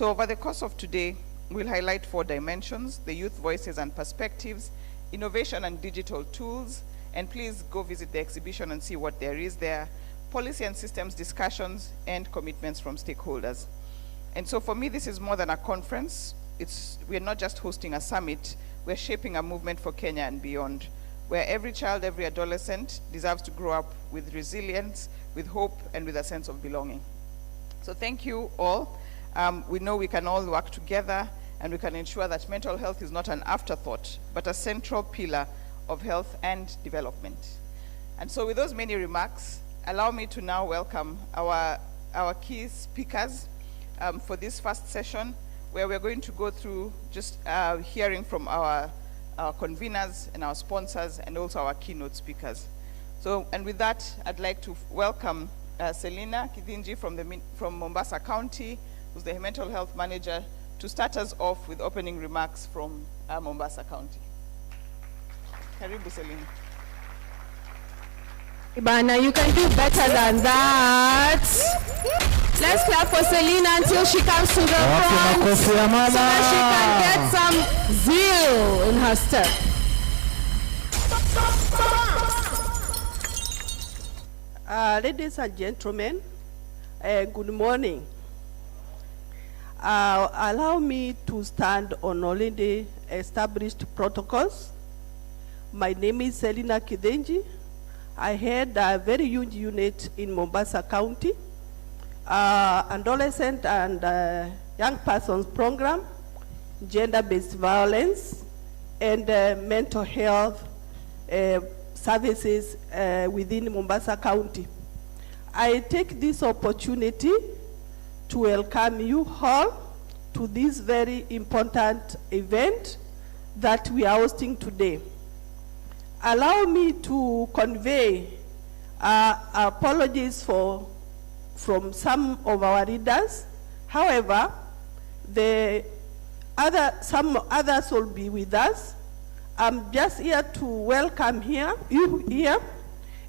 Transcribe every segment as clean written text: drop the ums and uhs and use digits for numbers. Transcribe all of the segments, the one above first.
So over the course of today, we'll highlight 4 dimensions: the youth voices and perspectives, innovation and digital tools, and please go visit the exhibition and see what there is there, policy and systems discussions, and commitments from stakeholders. And so for me, this is more than a conference. We're not just hosting a summit, we're shaping a movement for Kenya and beyond, where every child, every adolescent deserves to grow up with resilience, with hope, and with a sense of belonging. So thank you all. We know we can all work together, and we can ensure that mental health is not an afterthought, but a central pillar of health and development. And so with those many remarks, allow me to now welcome our key speakers for this first session, where we're going to go through just hearing from our conveners and our sponsors, and also our keynote speakers. So, and with that, I'd like to welcome Selina Kidinji from Mombasa County, who's the mental health manager, to start us off with opening remarks from Mombasa County. Karibu, Selina. Ibana, you can do better than that. Let's clap for Selina until she comes to the front, so that she can get some zeal in her step. Ladies and gentlemen, good morning. Allow me to stand on already established protocols. My name is Selina Kidinji. I head a very huge unit in Mombasa County, Adolescent and Young Persons Program, Gender-Based Violence, and mental health services within Mombasa County. I take this opportunity to welcome you all to this very important event that we are hosting today. Allow me to convey apologies from some of our leaders. However, some others will be with us. I'm just here to welcome you here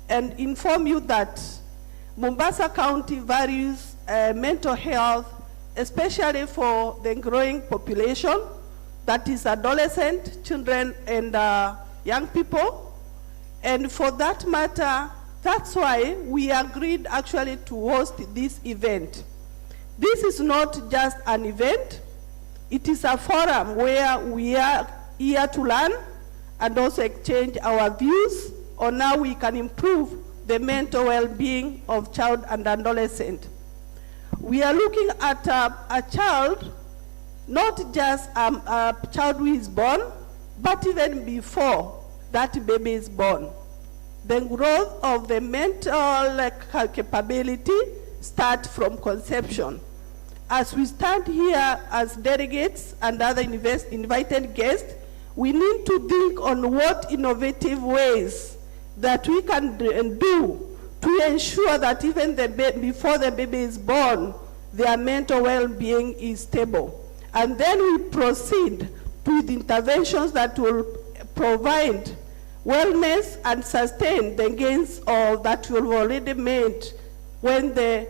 and inform you that Mombasa County values mental health, especially for the growing population, that is adolescent, children, and young people. And for that matter, that's why we agreed actually to host this event. This is not just an event, it is a forum where we are here to learn and also exchange our views on how we can improve the mental well-being of child and adolescent. We are looking at a child, not just a child who is born, but even before that baby is born. The growth of the mental capability starts from conception. As we stand here as delegates and other invited guests, we need to think on what innovative ways that we can do to ensure that even before the baby is born, their mental well-being is stable. And then we proceed with interventions that will provide wellness and sustain the gains that we have already made when the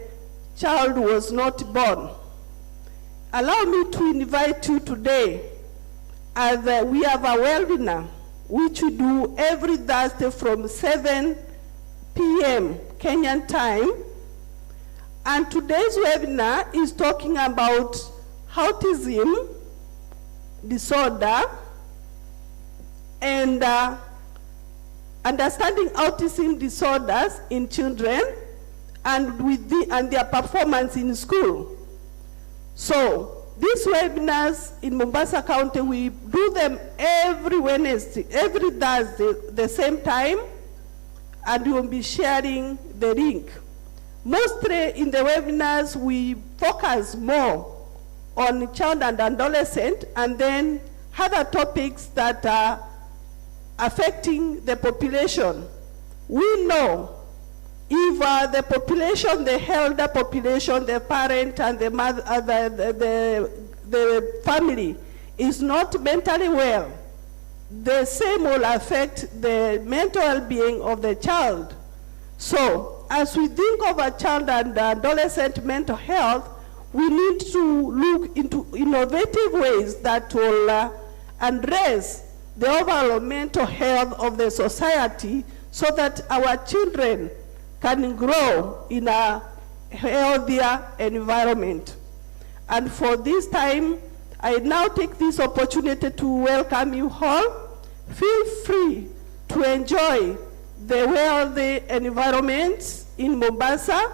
child was not born. Allow me to invite you today, as we have a webinar, which we do every Thursday from 7 p.m. Kenyan time. And today's webinar is talking about autism disorder and understanding autism disorders in children and their performance in school. So these webinars in Mombasa County, we do them every Wednesday, every Thursday, the same time, and we will be sharing the link. Mostly in the webinars, we focus more on child and adolescent, and then other topics that are affecting the population. We know if the population, the elder population, the parent and the mother, the family is not mentally well, the same will affect the mental well-being of the child. So, as we think of a child and adolescent mental health, we need to look into innovative ways that will address the overall mental health of the society so that our children can grow in a healthier environment. And for this time, I now take this opportunity to welcome you all. Feel free to enjoy the wealthy environments in Mombasa.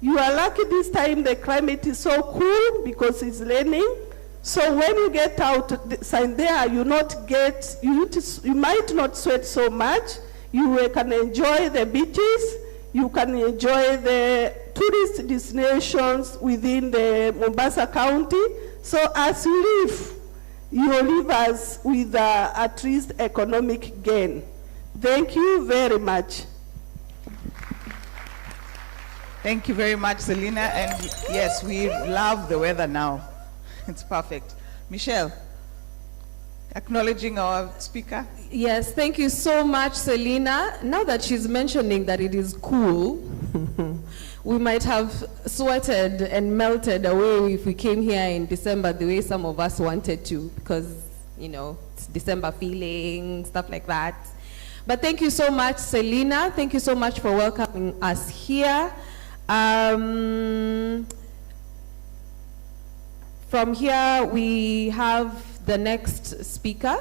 You are lucky this time the climate is so cool because it's raining. So when you get outside there, you might not sweat so much. You can enjoy the beaches. You can enjoy the tourist destinations within the Mombasa County. So as you live, you leave us with at least economic gain. Thank you very much. Thank you very much, Selina. And yes, we love the weather now. It's perfect. Michelle, acknowledging our speaker. Yes, thank you so much, Selina. Now that she's mentioning that it is cool, we might have sweated and melted away if we came here in December the way some of us wanted to, because, you know, it's December feeling, stuff like that. But thank you so much, Selina. Thank you so much for welcoming us here. From here, we have the next speaker.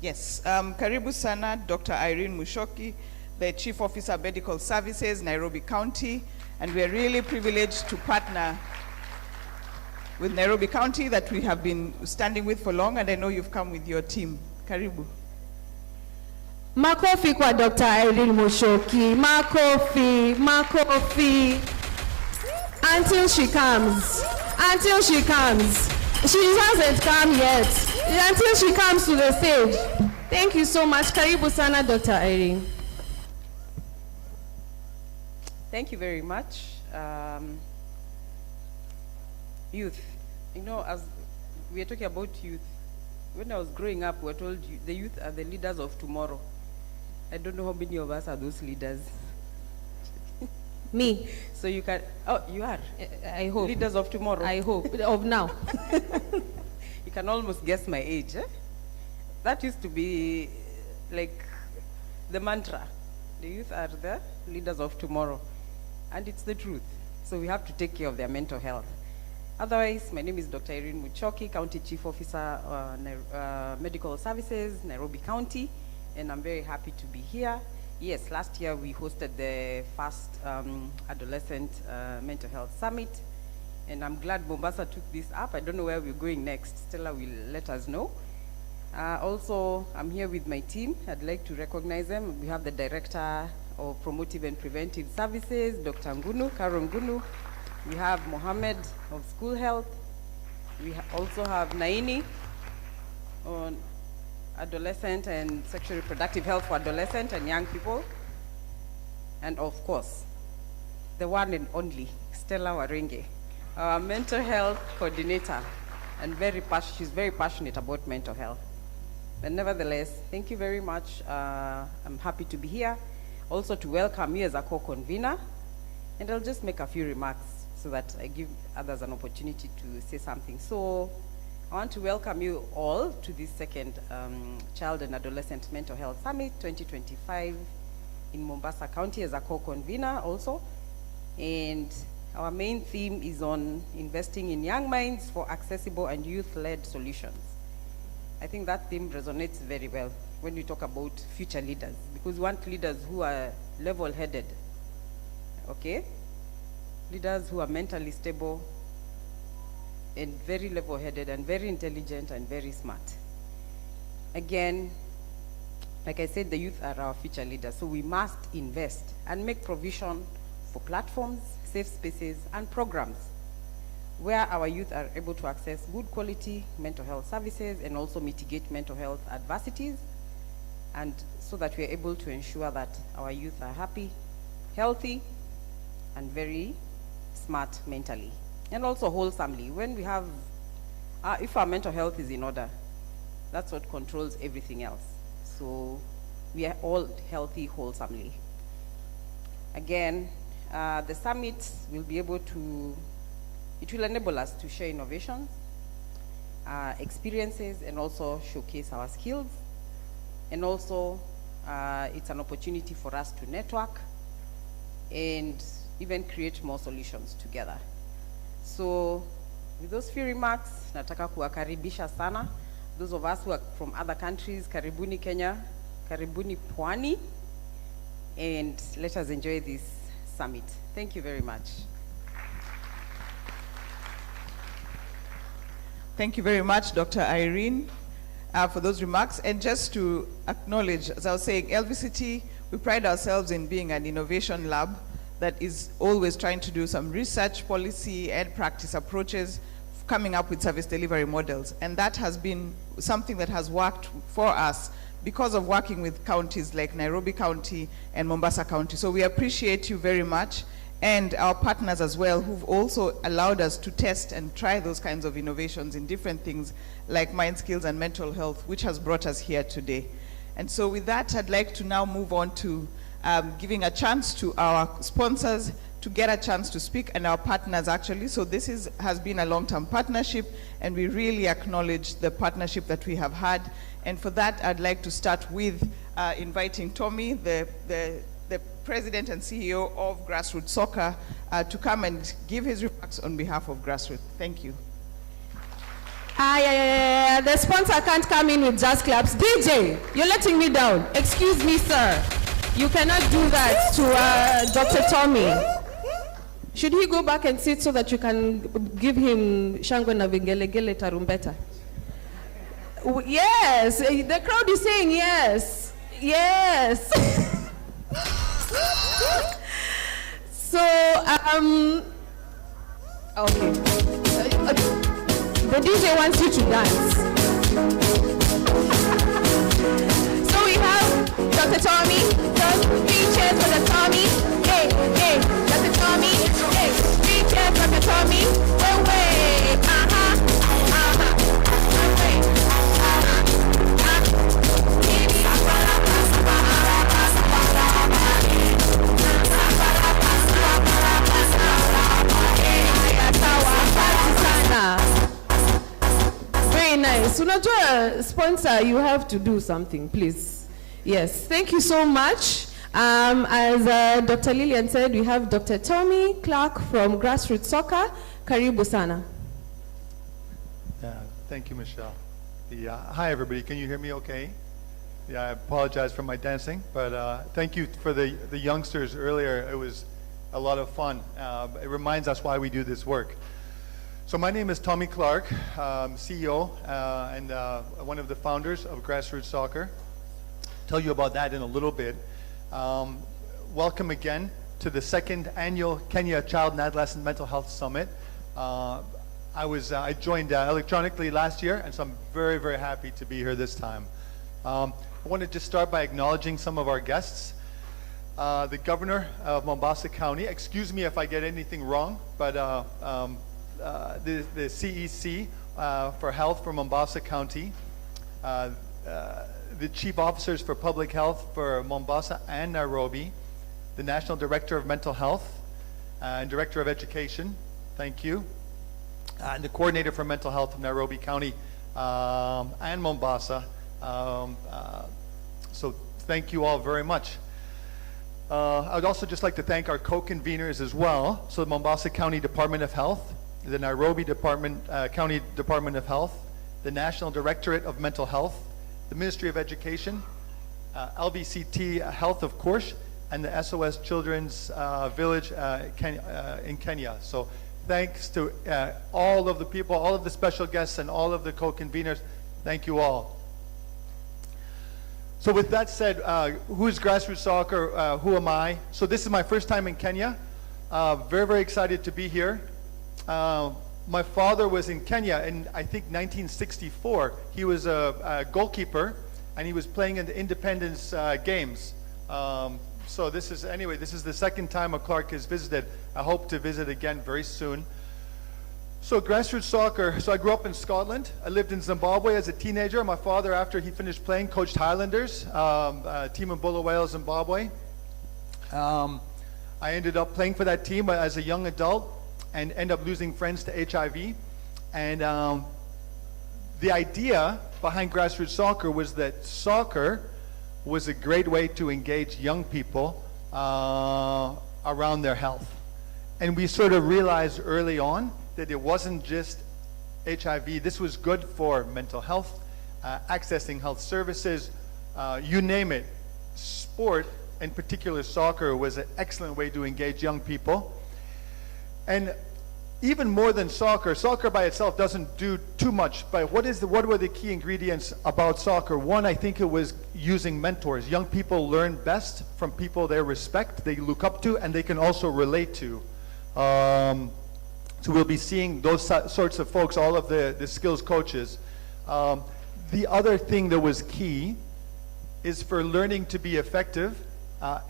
Yes, Karibu Sana, Dr. Irene Mushoki, the Chief Officer Medical Services, Nairobi County, and we are really privileged to partner with Nairobi County that we have been standing with for long, and I know you've come with your team. Karibu. Makofi kwa Dr. Irene Mushoki. Makofi, makofi. Until she comes. Until she comes. She hasn't come yet. Until she comes to the stage. Thank you so much. Karibu sana, Dr. Irene. Thank you very much. Youth. You know, as we are talking about youth, when I was growing up, we were told the youth are the leaders of tomorrow. I don't know how many of us are those leaders. Me. So you can, oh, you are? I hope. Leaders of tomorrow. I hope. Of now. You can almost guess my age. Eh? That used to be like the mantra. The youth are the leaders of tomorrow. And it's the truth. So we have to take care of their mental health. Otherwise, my name is Dr. Irene Mushoki, County Chief Officer, Medical Services, Nairobi County, and I'm very happy to be here. Yes, last year we hosted the first Adolescent Mental Health Summit, and I'm glad Mombasa took this up. I don't know where we're going next. Stella will let us know. Also, I'm here with my team. I'd like to recognize them. We have the Director of Promotive and Preventive Services, Dr. Ngunu, Karo Ngunu. We have Mohammed of School Health. We also have Naini on Adolescent and Sexual Reproductive Health for Adolescent and Young People. And of course, the one and only, Stella Warenge, our Mental Health Coordinator, and she's very passionate about mental health. But nevertheless, thank you very much. I'm happy to be here. Also to welcome you as a co-convener. And I'll just make a few remarks so that I give others an opportunity to say something. So I want to welcome you all to this second Child and Adolescent Mental Health Summit 2025 in Mombasa County as a co-convener also. And our main theme is on investing in young minds for accessible and youth-led solutions. I think that theme resonates very well when we talk about future leaders, because we want leaders who are level-headed, okay? Leaders who are mentally stable and very level-headed and very intelligent and very smart. Again, like I said, the youth are our future leaders, so we must invest and make provision for platforms, safe spaces, and programs where our youth are able to access good quality mental health services and also mitigate mental health adversities, and so that we are able to ensure that our youth are happy, healthy, and very smart mentally, and also wholesomely. When we have, if our mental health is in order, that's what controls everything else. So we are all healthy wholesomely. Again, the summit will be able to It will enable us to share innovations, experiences, and also showcase our skills. And also, it's an opportunity for us to network and even create more solutions together. So, with those few remarks, nataka kuwakaribisha sana. Those of us who are from other countries, karibuni Kenya, karibuni Pwani, and let us enjoy this summit. Thank you very much. Thank you very much, Dr. Irene, for those remarks. And just to acknowledge, as I was saying, LVCT, we pride ourselves in being an innovation lab that is always trying to do some research, policy, and practice approaches, coming up with service delivery models. And that has been something that has worked for us because of working with counties like Nairobi County and Mombasa County. So we appreciate you very much, and our partners as well, who've also allowed us to test and try those kinds of innovations in different things like mind skills and mental health, which has brought us here today. And so with that, I'd like to now move on to giving a chance to our sponsors to get a chance to speak, and our partners actually. So this has been a long-term partnership, and we really acknowledge the partnership that we have had. And for that, I'd like to start with inviting Tommy, the President and CEO of Grassroots Soccer, to come and give his remarks on behalf of Grassroots. Thank you. The sponsor can't come in with jazz claps. DJ, you're letting me down. Excuse me, sir. You cannot do that to Dr. Tommy. Should he go back and sit so that you can give him Shango na Vingelegele Tarumbeta? Yes, the crowd is saying yes. Yes. So, okay. The DJ wants you to dance. So we have Dr. Tommy. So 3 cheers for the Tommy. Hey, hey, Dr. Tommy. Hey, 3 cheers for the Tommy. Away. Very nice. Unajua, sponsor, you have to do something, please. Yes, thank you so much. As Dr. Lillian said, we have Dr. Tommy Clark from Grassroots Soccer. Karibu sana. Yeah, thank you, Michelle. Hi, everybody. Can you hear me okay? Yeah, I apologize for my dancing, but thank you for the youngsters earlier. It was a lot of fun. It reminds us why we do this work. So my name is Tommy Clark, CEO and one of the founders of Grassroots Soccer. Tell you about that in a little bit. Welcome again to the 2nd annual Kenya Child and Adolescent Mental Health Summit. I joined electronically last year, and so I'm very, very happy to be here this time. I want to just start by acknowledging some of our guests. The governor of Mombasa County, excuse me if I get anything wrong, but the CEC for Health for Mombasa County, the chief officers for public health for Mombasa and Nairobi, the National Director of Mental Health and Director of Education, thank you, and the Coordinator for Mental Health of Nairobi County and Mombasa. So thank you all very much. I would also just like to thank our co-conveners as well. So the Mombasa County Department of Health, the Nairobi County Department of Health, the National Directorate of Mental Health, the Ministry of Education, LVCT Health, of course, and the SOS Children's Village in Kenya. So thanks to all of the people, all of the special guests, and all of the co-conveners. Thank you all. So with that said, who is Grassroots Soccer? Who am I? So this is my first time in Kenya. Very, very excited to be here. My father was in Kenya in, I think, 1964. He was a goalkeeper, and he was playing in the Independence Games. So this is the 2nd time a Clark has visited. I hope to visit again very soon. So Grassroots Soccer, so I grew up in Scotland. I lived in Zimbabwe as a teenager. My father, after he finished playing, coached Highlanders, team in Bulawayo, Zimbabwe. I ended up playing for that team as a young adult. and end up losing friends to HIV. And the idea behind Grassroots Soccer was that soccer was a great way to engage young people around their health. And we sort of realized early on that it wasn't just HIV. This was good for mental health, accessing health services, you name it. Sport, in particular soccer, was an excellent way to engage young people. And even more than soccer, soccer by itself doesn't do too much, but what were the key ingredients about soccer? One, I think it was using mentors. Young people learn best from people they respect, they look up to, and they can also relate to. So we'll be seeing those sorts of folks, all of the skills coaches. The other thing that was key is for learning to be effective,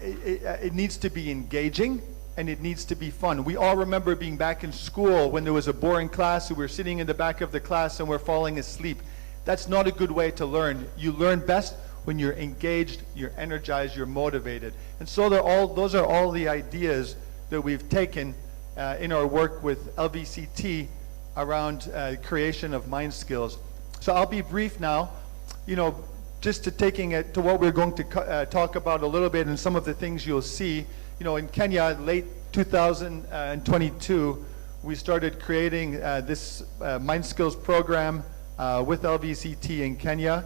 it needs to be engaging and it needs to be fun. We all remember being back in school when there was a boring class and we're sitting in the back of the class and we're falling asleep. That's not a good way to learn. You learn best when you're engaged, you're energized, you're motivated. And so those are all the ideas that we've taken in our work with LVCT around creation of mind skills. So I'll be brief now, just to taking it to what we're going to talk about a little bit and some of the things you'll see. In Kenya, late 2022, we started creating this mind skills program with LVCT in Kenya.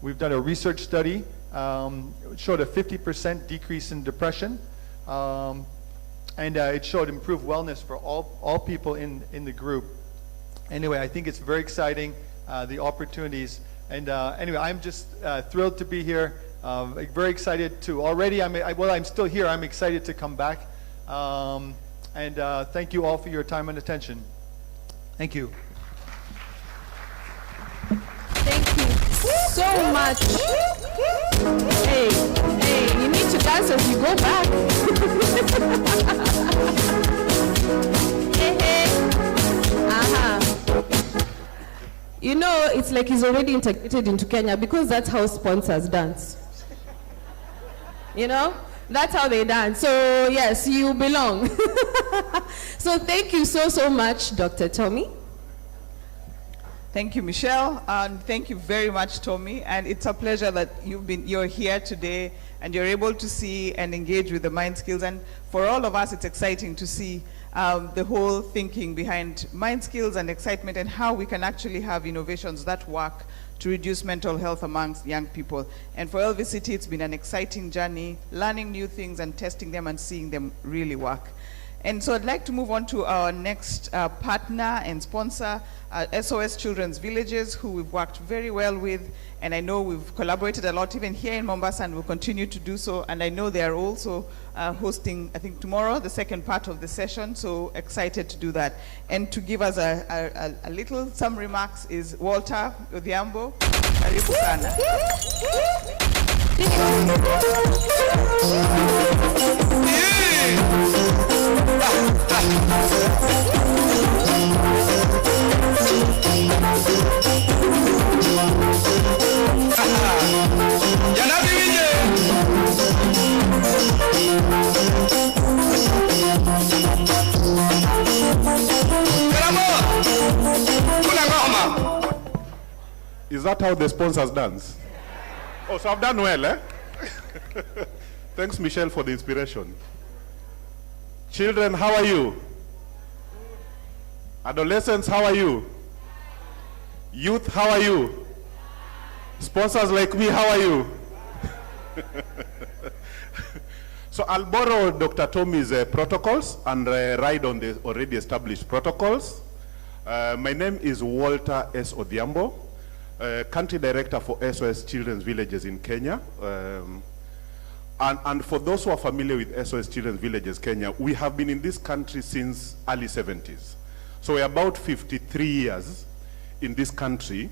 We've done a research study, it showed a 50% decrease in depression. And it showed improved wellness for all people in the group. Anyway, I think it's very exciting, the opportunities. And anyway, I'm just thrilled to be here. Very excited to already, I'm still here. I'm excited to come back. And thank you all for your time and attention. Thank you. Thank you so much. Hey, you need to dance as you go back. Hey. It's like he's already integrated into Kenya because that's how sponsors dance. That's how they dance. So yes, you belong. So thank you so much, Dr. Tommy. Thank you, Michelle, and thank you very much, Tommy. And it's a pleasure that you're here today and you're able to see and engage with the mind skills. And for all of us, it's exciting to see the whole thinking behind mind skills and excitement and how we can actually have innovations that work to reduce mental health amongst young people. And for LVCT, it's been an exciting journey, learning new things and testing them and seeing them really work. And so I'd like to move on to our next partner and sponsor, SOS Children's Villages, who we've worked very well with. And I know we've collaborated a lot even here in Mombasa and will continue to do so. And I know they are also hosting, I think tomorrow, the second part of the session. So excited to do that. And to give us some remarks is Walter Odhiambo. Karibu sana. Is that how the sponsors dance? Oh, so I've done well, eh? Thanks, Michelle, for the inspiration. Children, how are you? Adolescents, how are you? Youth, how are you? Sponsors like me, how are you? So I'll borrow Dr. Tommy's protocols and ride on the already established protocols. My name is Walter S. Odhiambo, Country Director for SOS Children's Villages in Kenya. And for those who are familiar with SOS Children's Villages Kenya, we have been in this country since early 70s. So we're about 53 years in this country,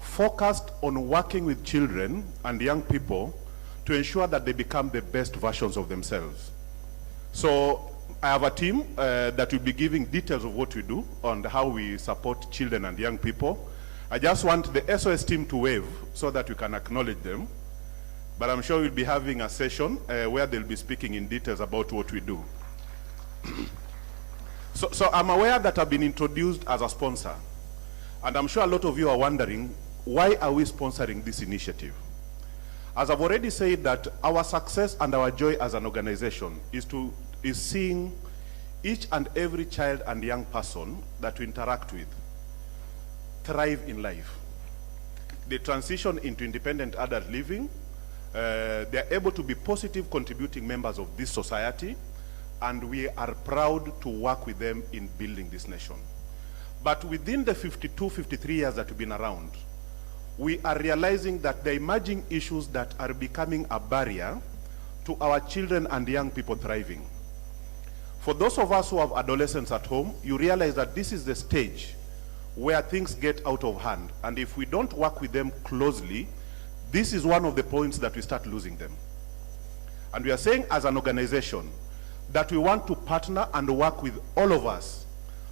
focused on working with children and young people to ensure that they become the best versions of themselves. So I have a team that will be giving details of what we do and how we support children and young people. I just want the SOS team to wave so that we can acknowledge them. But I'm sure we'll be having a session where they'll be speaking in details about what we do. So I'm aware that I've been introduced as a sponsor. And I'm sure a lot of you are wondering, why are we sponsoring this initiative? As I've already said, that our success and our joy as an organization is seeing each and every child and young person that we interact with thrive in life. They transition into independent adult living. They're able to be positive contributing members of this society, and we are proud to work with them in building this nation. But within the 52, 53 years that we've been around, we are realizing that the emerging issues that are becoming a barrier to our children and young people thriving. For those of us who have adolescents at home, you realize that this is the stage where things get out of hand. And if we don't work with them closely, this is one of the points that we start losing them. And we are saying as an organization that we want to partner and work with all of us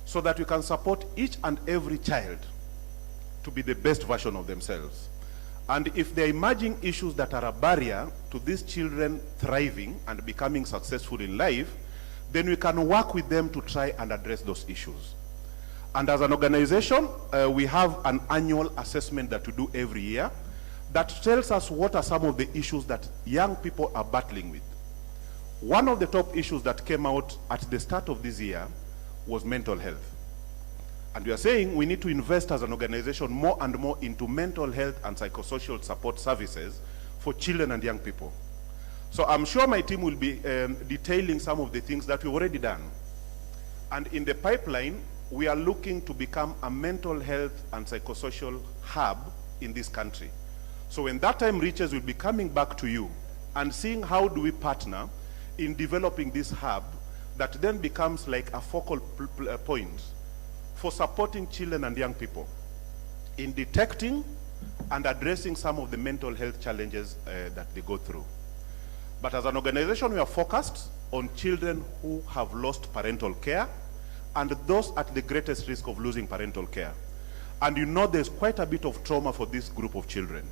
so that we can support each and every child to be the best version of themselves. And if there are emerging issues that are a barrier to these children thriving and becoming successful in life, then we can work with them to try and address those issues. And as an organization, we have an annual assessment that we do every year that tells us what are some of the issues that young people are battling with. One of the top issues that came out at the start of this year was mental health. And we are saying we need to invest as an organization more and more into mental health and psychosocial support services for children and young people. So I'm sure my team will be detailing some of the things that we've already done. And in the pipeline, we are looking to become a mental health and psychosocial hub in this country. So when that time reaches, we'll be coming back to you and seeing how do we partner in developing this hub that then becomes like a focal point for supporting children and young people in detecting and addressing some of the mental health challenges that they go through. But as an organization, we are focused on children who have lost parental care and those at the greatest risk of losing parental care. And you know there's quite a bit of trauma for this group of children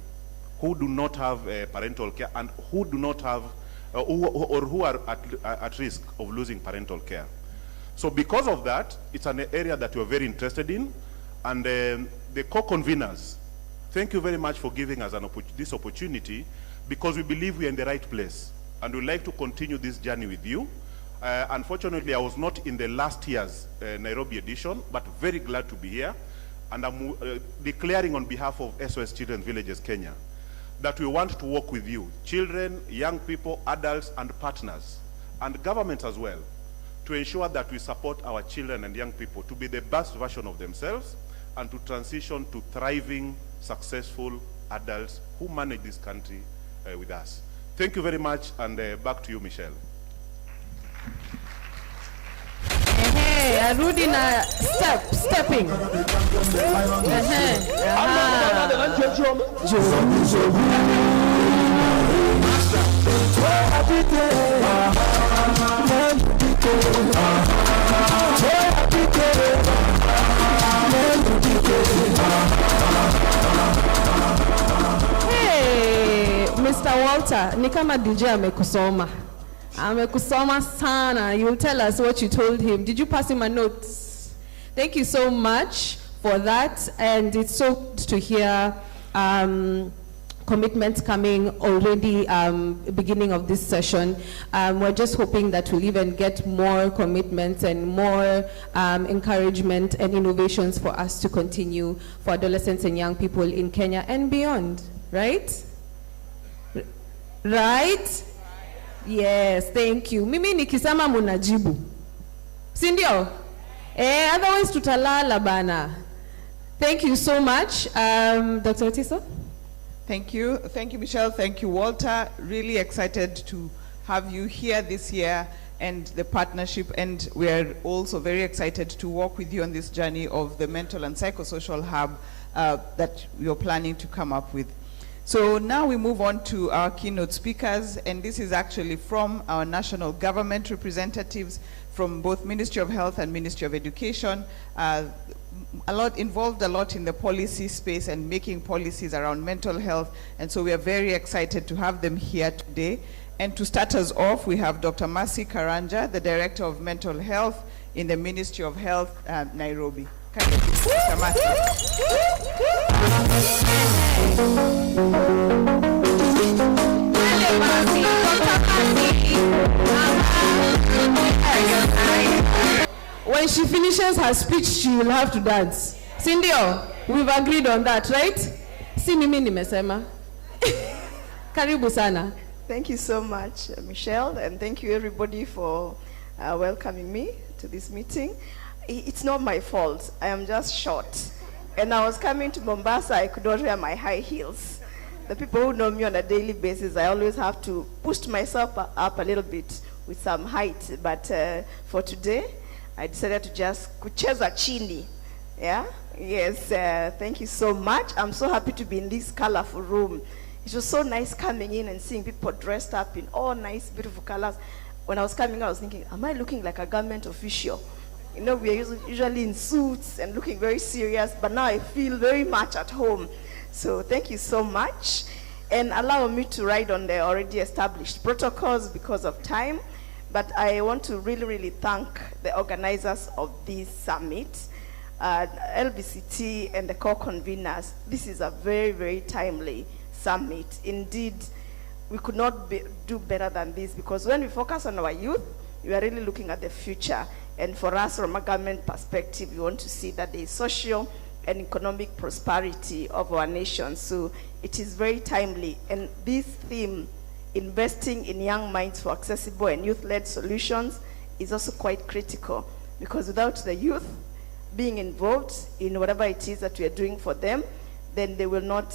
who do not have parental care and who do not have, who are at risk of losing parental care. So because of that, it's an area that we're very interested in. And the co-conveners, thank you very much for giving us this opportunity, because we believe we're in the right place. And we'd like to continue this journey with you. Unfortunately, I was not in the last year's Nairobi edition, but very glad to be here. And I'm declaring on behalf of SOS Children's Villages Kenya that we want to work with you, children, young people, adults, and partners, and governments as well, to ensure that we support our children and young people to be the best version of themselves and to transition to thriving, successful adults who manage this country with us. Thank you very much, and back to you, Michelle. Hey, arudi na stepping. Hey, Mr. Walter, ni kama DJ amekusoma. Amekusoma sana. You will tell us what you told him. Did you pass him a note? Thank you so much for that. And it's so good to hear commitments coming already beginning of this session. We're just hoping that we'll even get more commitments and more encouragement and innovations for us to continue for adolescents and young people in Kenya and beyond, right? Right? Yes, thank you. Mimi nikisema munajibu. Si ndio? Otherwise tutalala bana. Thank you so much. Dr. Otiso? Thank you. Thank you, Michelle. Thank you, Walter. Really excited to have you here this year and the partnership. And we are also very excited to work with you on this journey of the mental and psychosocial hub that you're planning to come up with. So now we move on to our keynote speakers, and this is actually from our national government representatives from both Ministry of Health and Ministry of Education. Involved a lot in the policy space and making policies around mental health, and so we are very excited to have them here today. And to start us off, we have Dr. Mercy Karanja, the Director of Mental Health in the Ministry of Health, Nairobi. Mr. When she finishes her speech, she will have to dance. Sindio, we've agreed on that, right? Si mimi nimesema. Karibu sana. Thank you so much, Michelle, and thank you everybody for welcoming me to this meeting. It's not my fault. I am just short. And I was coming to Mombasa, I could not wear my high heels. The people who know me on a daily basis, I always have to push myself up a little bit with some height. But for today, I decided to just kucheza chini. Yeah? Yes, thank you so much. I'm so happy to be in this colorful room. It was so nice coming in and seeing people dressed up in all nice, beautiful colors. When I was coming, I was thinking, am I looking like a government official? You know, we are usually in suits and looking very serious, but now I feel very much at home. So thank you so much. And allow me to ride on the already established protocols because of time. But I want to really, really thank the organizers of this summit, LBCT and the core conveners. This is a very, very timely summit. Indeed, we could not do better than this, because when we focus on our youth, we are really looking at the future. And for us, from a government perspective, we want to see that there is social and economic prosperity of our nation. So it is very timely. And this theme, investing in young minds for accessible and youth-led solutions, is also quite critical, because without the youth being involved in whatever it is that we are doing for them, then they will not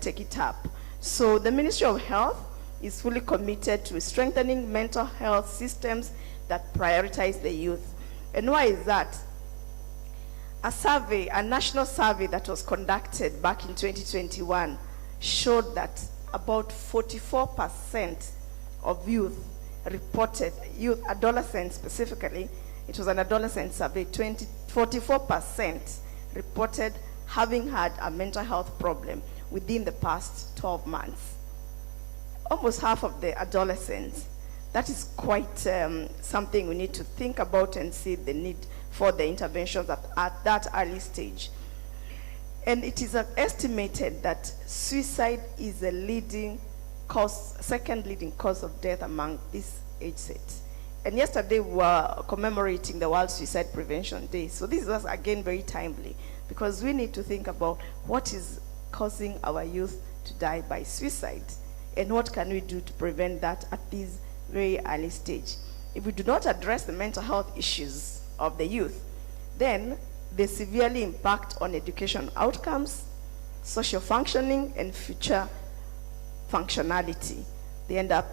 take it up. So the Ministry of Health is fully committed to strengthening mental health systems that prioritize the youth. And why is that? A survey, a national survey that was conducted back in 2021 showed that about 44% of youth reported, adolescents specifically, it was an adolescent survey, 44% reported having had a mental health problem within the past 12 months. Almost half of the adolescents. That is quite something we need to think about and see the need for the interventions at that early stage. And it is estimated that suicide is a second leading cause of death among this age set. And yesterday we were commemorating the World Suicide Prevention Day. So this is again very timely, because we need to think about what is causing our youth to die by suicide, and what can we do to prevent that at this very early stage. If we do not address the mental health issues of the youth, then they severely impact on education outcomes, social functioning, and future functionality. They end up,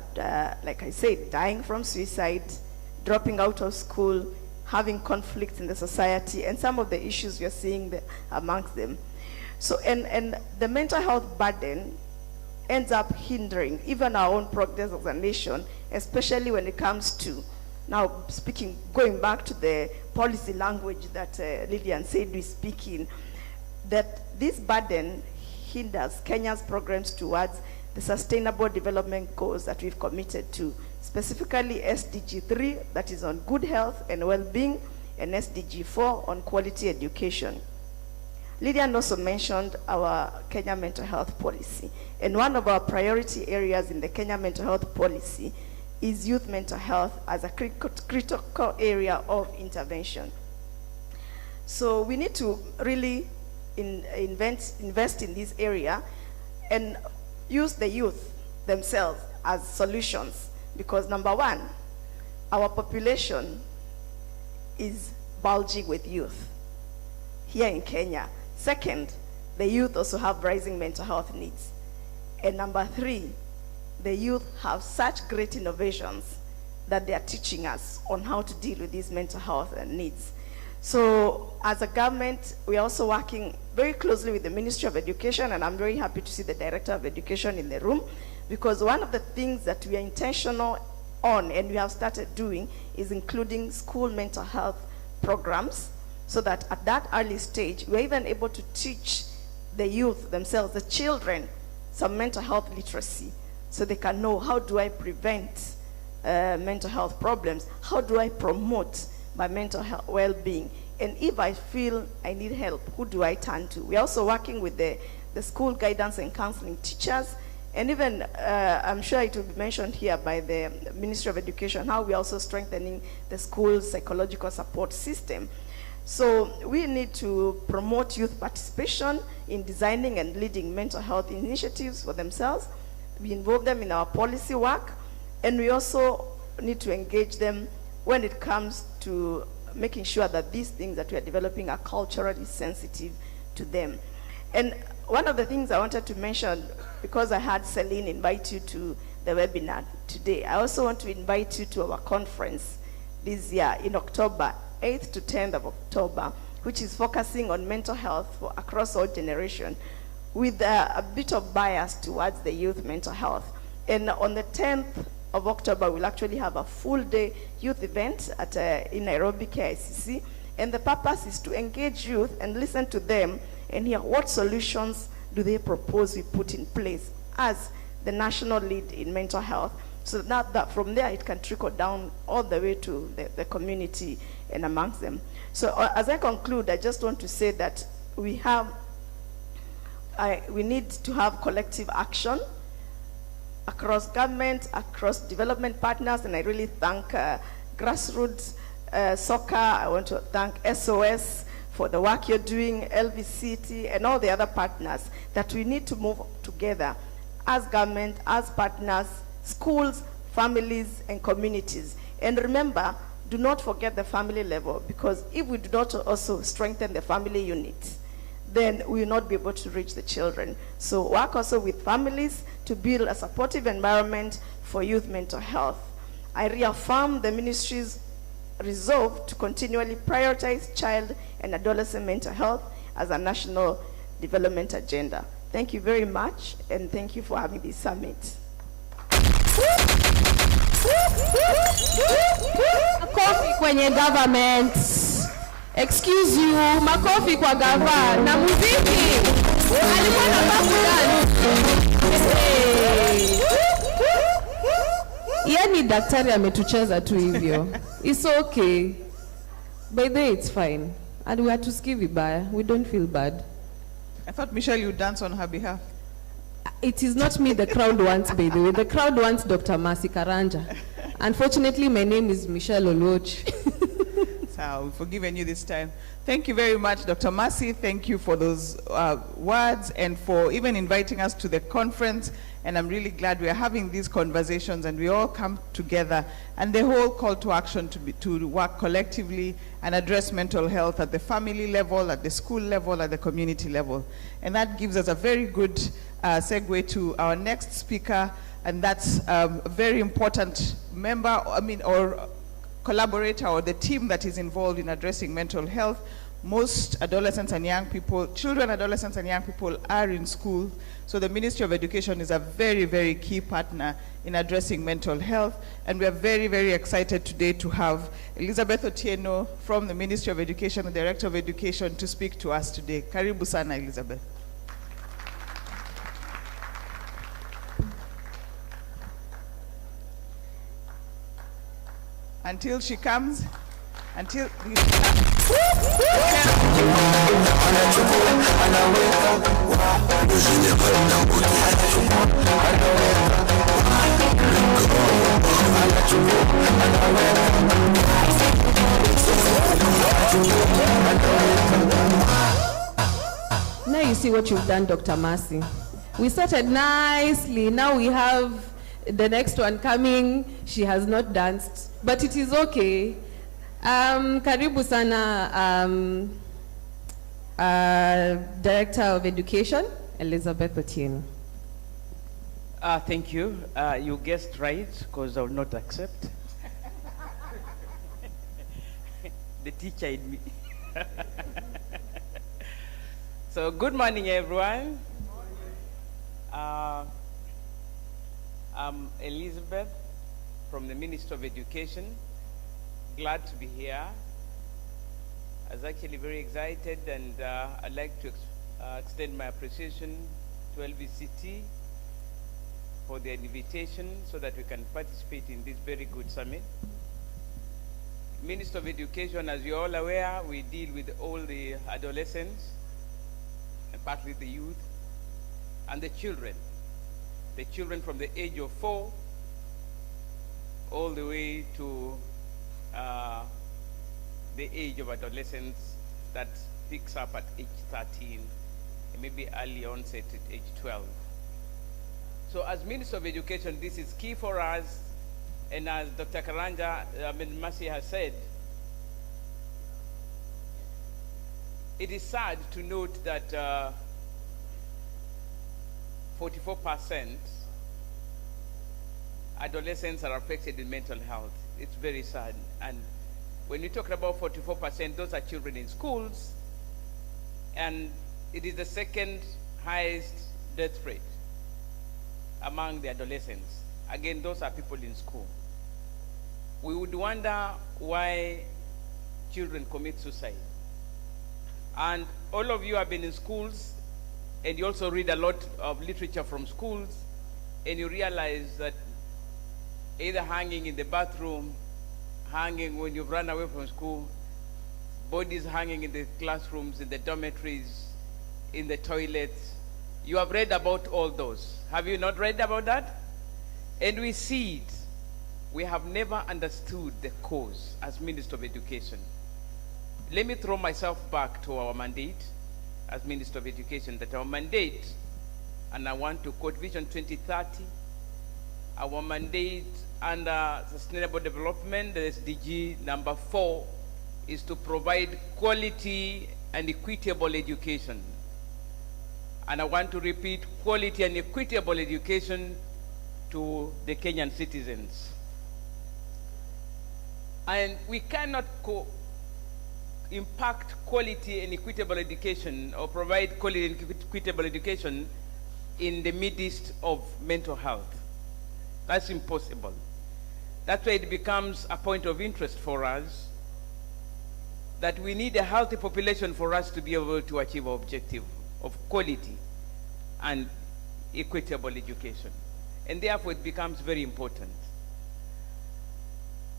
like I said, dying from suicide, dropping out of school, having conflicts in the society, and some of the issues we are seeing amongst them. So, and the mental health burden ends up hindering even our own progress as a nation, especially when it comes to, now going back to the policy language that Lillian said we speak in, that this burden hinders Kenya's programs towards the sustainable development goals that we've committed to, specifically SDG 3, that is on good health and well-being, and SDG 4 on quality education. Lillian also mentioned our Kenya mental health policy. And one of our priority areas in the Kenya mental health policy is youth mental health as a critical area of intervention. So we need to really invest in this area and use the youth themselves as solutions, because number one, our population is bulging with youth here in Kenya. Second, the youth also have rising mental health needs. And number three, the youth have such great innovations that they are teaching us on how to deal with these mental health needs. So as a government, we are also working very closely with the Ministry of Education, and I'm very happy to see the Director of Education in the room, because one of the things that we are intentional on and we have started doing is including school mental health programs, so that at that early stage, we're even able to teach the youth themselves, the children, some mental health literacy, so they can know, how do I prevent mental health problems? How do I promote my mental health well-being. And if I feel I need help, who do I turn to? We're also working with the school guidance and counseling teachers. And even, I'm sure it will be mentioned here by the Ministry of Education, how we're also strengthening the school psychological support system. So we need to promote youth participation in designing and leading mental health initiatives for themselves. We involve them in our policy work, and we also need to engage them when it comes to making sure that these things that we are developing are culturally sensitive to them. And one of the things I wanted to mention, because I had Celine invite you to the webinar today, I also want to invite you to our conference this year in October, 8th to 10th of October, which is focusing on mental health for across all generations, with a bit of bias towards the youth mental health. And on the 10th of October, we'll actually have a full-day youth event at in Nairobi KICC. And the purpose is to engage youth and listen to them and hear what solutions do they propose we put in place as the national lead in mental health. So that from there, it can trickle down all the way to the community and amongst them. So as I conclude, I just want to say that we need to have collective action across government, across development partners, and I really thank Grassroots Soccer. I want to thank SOS for the work you're doing, LVCT, and all the other partners, that we need to move together as government, as partners, schools, families, and communities. And remember, do not forget the family level, because if we do not also strengthen the family unit, then we will not be able to reach the children. So work also with families to build a supportive environment for youth mental health. I reaffirm the ministry's resolve to continually prioritize child and adolescent mental health as a national development agenda. Thank you very much, and thank you for having this summit. Makofi kwenye government. Excuse you, makofi kwa gava na muziki. Alikuwa na babu gani? Yani daktari ametucheza tu hivyo. It's okay. By the way, it's fine. And we had to ski vibaya. We don't feel bad. I thought Michelle, you dance on her behalf. It is not me the crowd wants, by the way. The crowd wants Dr. Mercy Karanja. Unfortunately, my name is Michelle Oloch. So we've forgiven you this time. Thank you very much, Dr. Mercy. Thank you for those words and for even inviting us to the conference. And I'm really glad we are having these conversations and we all come together. And the whole call to action to work collectively and address mental health at the family level, at the school level, at the community level. And that gives us a very good segue to our next speaker, and that's a very important member, or collaborator, or the team that is involved in addressing mental health. Most adolescents and young people, children, adolescents and young people are in school. So the Ministry of Education is a very, very key partner in addressing mental health. And we are very, very excited today to have Elizabeth Otieno from the Ministry of Education, the Director of Education, to speak to us today. Karibu sana, Elizabeth. Until she comes, until he Now you see what you've done, Dr. Mercy. We started nicely. Now we have the next one coming. She has not danced, but it is okay. Karibu sana, Director of Education, Elizabeth Otieno. Thank you. You guessed right, because I will not accept. The teacher in me. So, good morning, everyone. I'm Elizabeth from the Ministry of Education. Glad to be here. I was actually very excited, and I'd like to extend my appreciation to LVCT for the invitation so that we can participate in this very good summit. Minister of Education, as you're all aware, we deal with all the adolescents, and partly the youth, and the children. The children from the age of 4 all the way to the age of adolescence that picks up at age 13, and maybe early onset at age 12. So as Minister of Education, this is key for us, and as Dr. Karanja, Mercy has said, it is sad to note that 44% adolescents are affected in mental health. It's very sad. And when you talk about 44%, those are children in schools, and it is the second highest death rate among the adolescents. Again, those are people in school. We would wonder why children commit suicide. And all of you have been in schools, and you also read a lot of literature from schools, and you realize that either hanging in the bathroom, hanging when you've run away from school, bodies hanging in the classrooms, in the dormitories, in the toilets. You have read about all those. Have you not read about that? And we see it. We have never understood the cause as Minister of Education. Let me throw myself back to our mandate as Minister of Education, that our mandate, and I want to quote Vision 2030, our mandate under Sustainable Development, the SDG number 4, is to provide quality and equitable education. And I want to repeat, quality and equitable education to the Kenyan citizens. And we cannot impact quality and equitable education or provide quality and equitable education in the midst of mental health. That's impossible. That's why it becomes a point of interest for us that we need a healthy population for us to be able to achieve our objective of quality and equitable education. And therefore it becomes very important.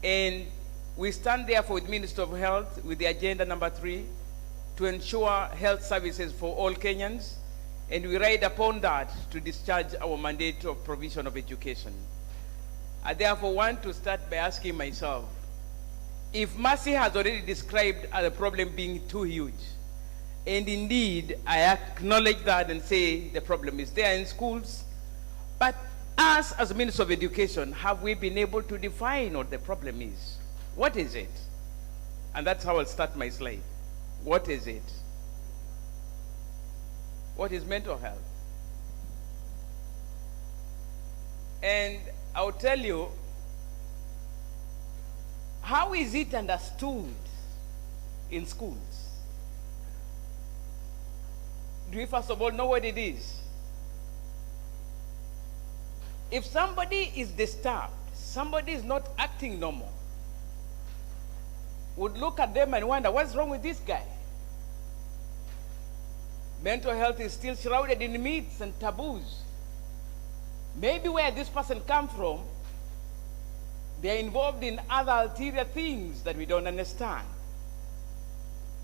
And we stand therefore with Minister of Health with the agenda number 3 to ensure health services for all Kenyans, and we ride upon that to discharge our mandate of provision of education. I therefore want to start by asking myself, if Mercy has already described the problem being too huge, and indeed I acknowledge that and say the problem is there in schools, but us as Minister of Education, have we been able to define what the problem is? What is it? And that's how I'll start my slide. What is it? What is mental health? And I'll tell you, how is it understood in schools? Do we first of all know what it is? If somebody is disturbed, somebody is not acting normal, would look at them and wonder, what's wrong with this guy? Mental health is still shrouded in myths and taboos. Maybe where this person comes from, they're involved in other ulterior things that we don't understand.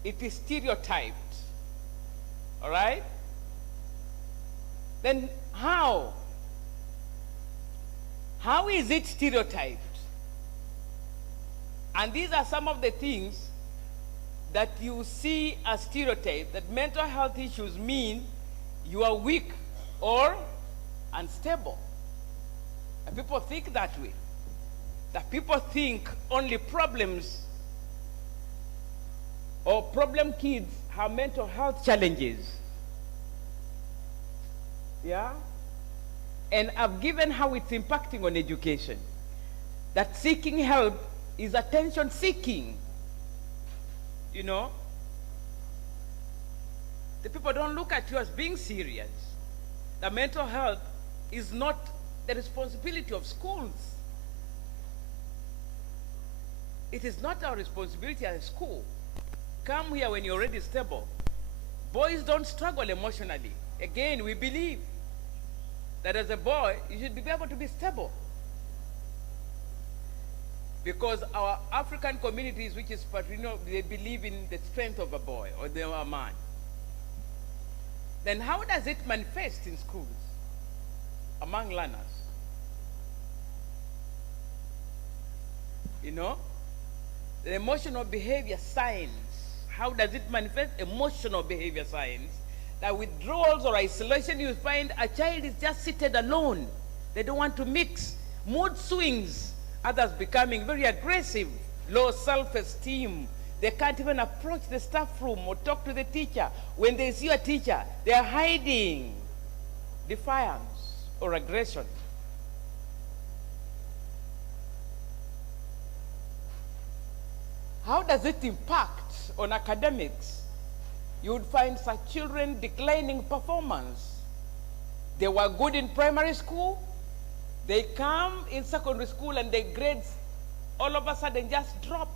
It is stereotyped. All right? Then how? How is it stereotyped? And these are some of the things that you see as stereotyped, that mental health issues mean you are weak or unstable. And people think that way. That people think only problems or problem kids have mental health challenges. Yeah? And I've given how it's impacting on education. That seeking help is attention seeking. You know? The people don't look at you as being serious. The mental health is not the responsibility of schools. It is not our responsibility as a school. Come here when you're already stable. Boys don't struggle emotionally. Again, we believe that as a boy, you should be able to be stable. Because our African communities, which is patrilineal, they believe in the strength of a boy or a man. Then how does it manifest in schools among learners? You know, the emotional behavior science. How does it manifest? Emotional behavior science. That withdrawals or isolation, you find a child is just seated alone. They don't want to mix. Mood swings, others becoming very aggressive, low self-esteem. They can't even approach the staff room or talk to the teacher. When they see a teacher, they are hiding. Defiance or aggression. How does it impact on academics? You would find such children declining performance. They were good in primary school. They come in secondary school and their grades all of a sudden just drop.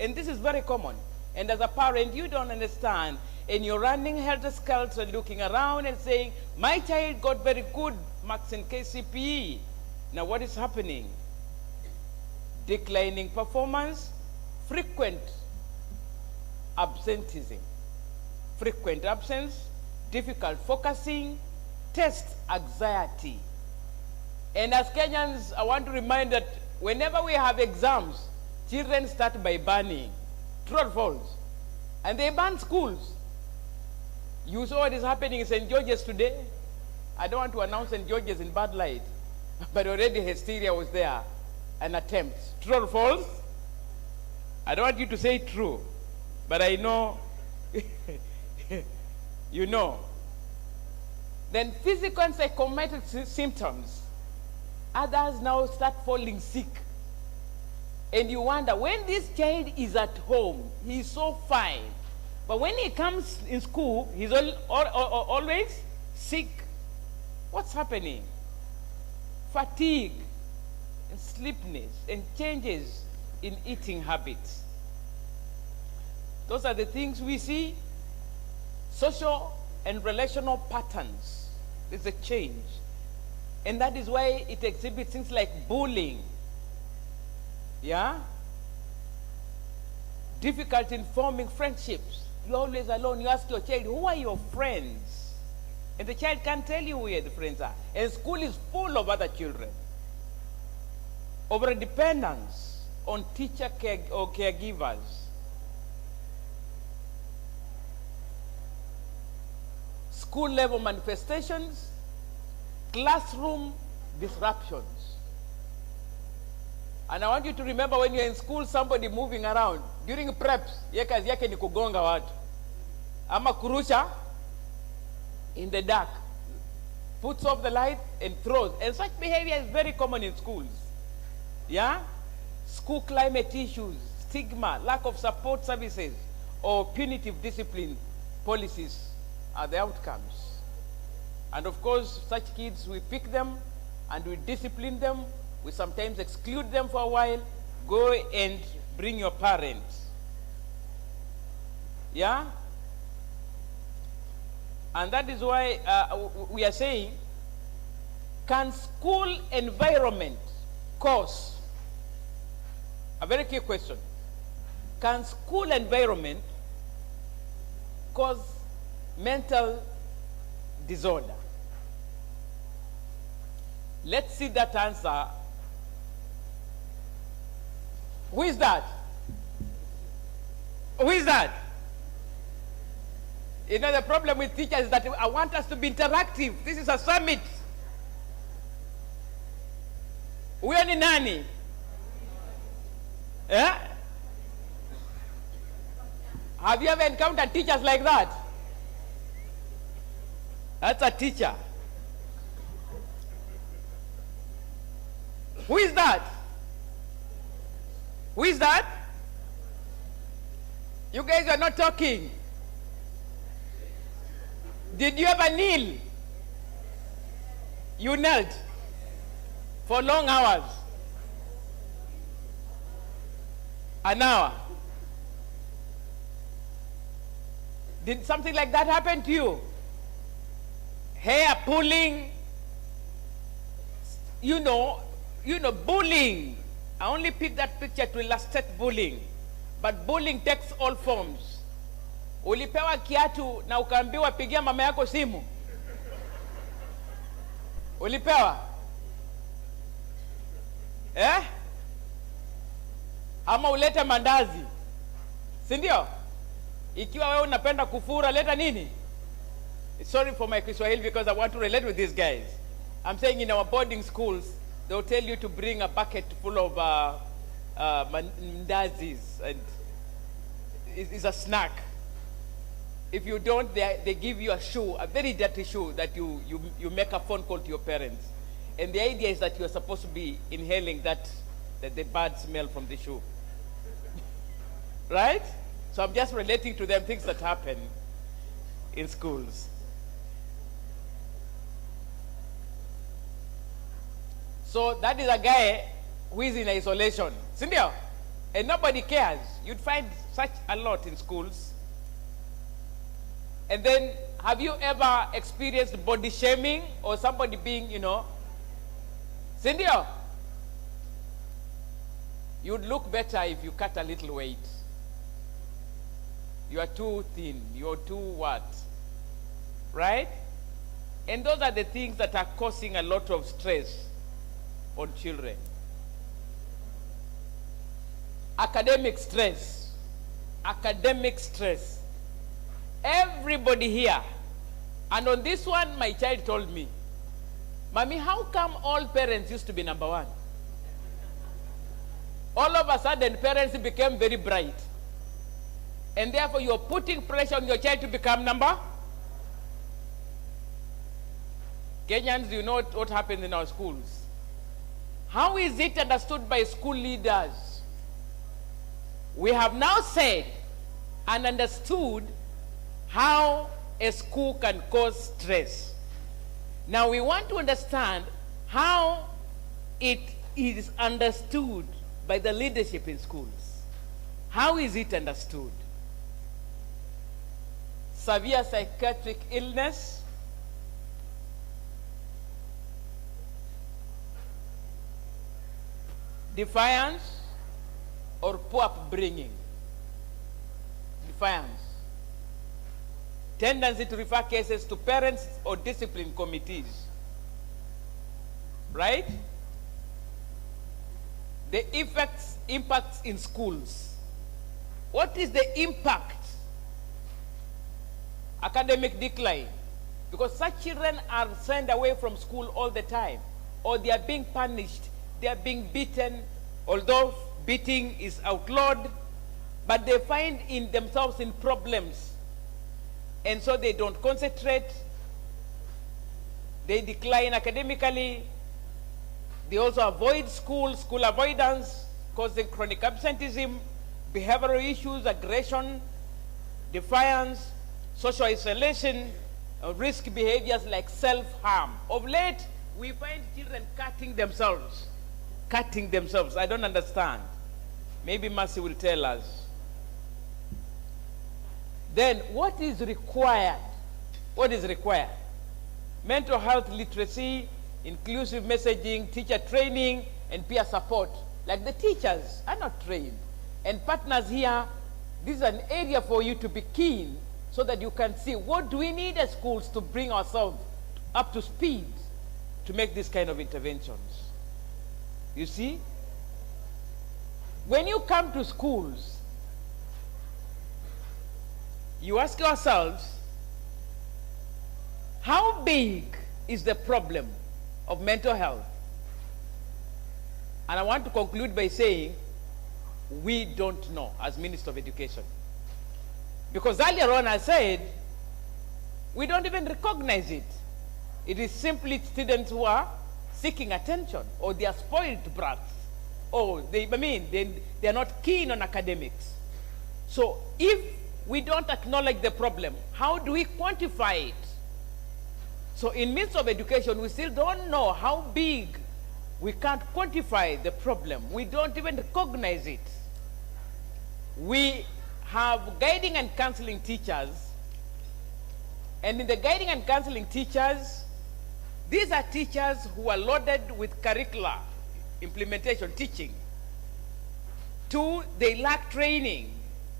And this is very common. And as a parent, you don't understand. And you're running helter-skelter, looking around and saying, my child got very good marks in KCPE. Now what is happening? Declining performance, frequent absenteeism, frequent absence, difficult focusing, test anxiety. And as Kenyans, I want to remind that whenever we have exams, children start by banning. True or false? And they ban schools. You saw what is happening in St. George's today. I don't want to announce St. George's in bad light, but already hysteria was there, an attempt. True or false? I don't want you to say true, but I know, you know. Then physical and psychomotor symptoms. Others now start falling sick. And you wonder, when this child is at home, he's so fine. But when he comes in school, he's always sick. What's happening? Fatigue, and sleepiness, and changes in eating habits. Those are the things we see. Social and relational patterns. There's a change. And that is why it exhibits things like bullying. Yeah? Difficulty in forming friendships. You're always alone. You ask your child, who are your friends? And the child can't tell you where the friends are. And school is full of other children. Over-dependence on teacher or caregivers. School-level manifestations, classroom disruptions. And I want you to remember, when you're in school, somebody moving around. During preps, kazi yake ni kugonga watu. Ama kurusha in the dark. Puts off the light and throws. And such behavior is very common in schools. Yeah? School climate issues, stigma, lack of support services, or punitive discipline policies are the outcomes. And of course, such kids, we pick them and we discipline them. We sometimes exclude them for a while. Go and bring your parents. Yeah? And that is why we are saying, can school environment cause? A very key question. Can school environment cause mental disorder? Let's see that answer. Who is that? Who is that? You know, the problem with teachers is that I want us to be interactive. This is a summit. Huyo ni nani? Yeah? Have you ever encountered teachers like that? That's a teacher. Who is that? Who is that? You guys are not talking. Did you ever kneel? You knelt for long hours. An hour. Did something like that happen to you? Hair pulling, you know, bullying, I only picked that picture to illustrate bullying, but bullying takes all forms. Ulipewa kiatu na ukaambiwa pigia mama yako simu. Ulipewa? Ama ulete mandazi. Si ndio? Ikiwa wewe unapenda kufura, leta nini? Sorry for my Kiswahili because I want to relate with these guys. I'm saying in our boarding schools, they'll tell you to bring a bucket full of mandazis, and it's a snack. If you don't, they give you a shoe, a very dirty shoe, that you make a phone call to your parents. And the idea is that you're supposed to be inhaling the bad smell from the shoe. Right? So I'm just relating to them things that happen in schools. So that is a guy who is in isolation. Sindio? And nobody cares. You'd find such a lot in schools. And then, have you ever experienced body shaming or somebody being, Sindio? You'd look better if you cut a little weight. You are too thin. You're too what? Right? And those are the things that are causing a lot of stress on children. Academic stress. Academic stress. Everybody here. And on this one, my child told me, Mommy, how come all parents used to be number one? All of a sudden, parents became very bright. And therefore, you're putting pressure on your child to become number? Kenyans, do you know what happens in our schools? How is it understood by school leaders? We have now said and understood how a school can cause stress. Now we want to understand how it is understood by the leadership in schools. How is it understood? Severe psychiatric illness, defiance, or poor upbringing. Defiance. Tendency to refer cases to parents or discipline committees. Right? The impacts in schools. What is the impact? Academic decline. Because such children are sent away from school all the time, or they are being punished, they are being beaten, although beating is outlawed, but they find in themselves in problems. And so they don't concentrate, they decline academically, they also avoid school avoidance, causing chronic absenteeism, behavioral issues, aggression, defiance, social isolation, risk behaviors like self-harm. Of late, we find children cutting themselves. Cutting themselves. I don't understand. Maybe Mercy will tell us. Then, what is required? What is required? Mental health literacy, inclusive messaging, teacher training, and peer support. Like the teachers are not trained. And partners here, this is an area for you to be keen so that you can see what do we need as schools to bring ourselves up to speed to make this kind of interventions. You see? When you come to schools, you ask yourselves, how big is the problem of mental health? And I want to conclude by saying, we don't know as Minister of Education. Because earlier on I said, we don't even recognize it. It is simply students who are seeking attention, or they are spoiled brats, or they are not keen on academics. So if we don't acknowledge the problem, how do we quantify it? So in midst of education, we still don't know how big. We can't quantify the problem. We don't even recognize it. We have guiding and counseling teachers, and in the guiding and counseling teachers, these are teachers who are loaded with curricula, implementation, teaching. Two, they lack training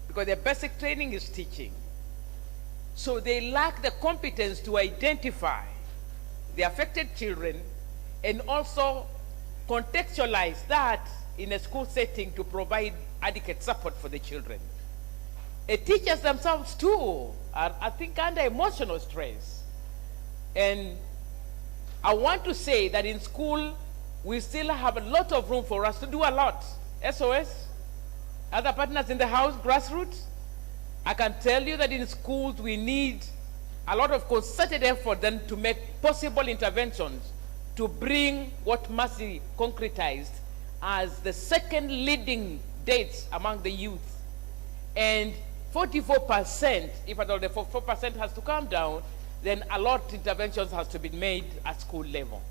because their basic training is teaching. So they lack the competence to identify the affected children and also contextualize that in a school setting to provide adequate support for the children. Teachers themselves too are, I think, under emotional stress. And I want to say that in school, we still have a lot of room for us to do a lot. SOS, other partners in the house, Grassroots, I can tell you that in schools we need a lot of concerted effort then to make possible interventions to bring what Mercy concretized as the second leading dates among the youth. And 44%, if at all the 4% has to come down, then a lot of interventions has to be made at school level.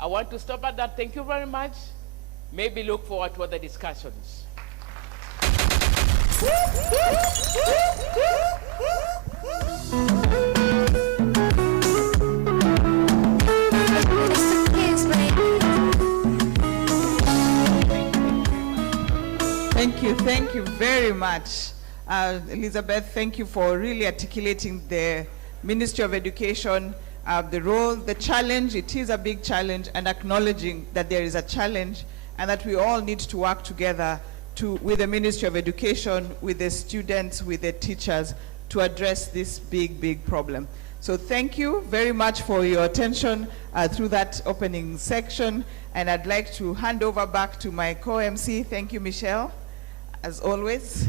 I want to stop at that. Thank you very much. Maybe look forward to other discussions. Thank you very much. Elizabeth, thank you for really articulating the Ministry of Education, the role, the challenge. It is a big challenge, and acknowledging that there is a challenge and that we all need to work together with the Ministry of Education, with the students, with the teachers, to address this big, big problem. So thank you very much for your attention through that opening section. And I'd like to hand over back to my co-MC. Thank you, Michelle. As always,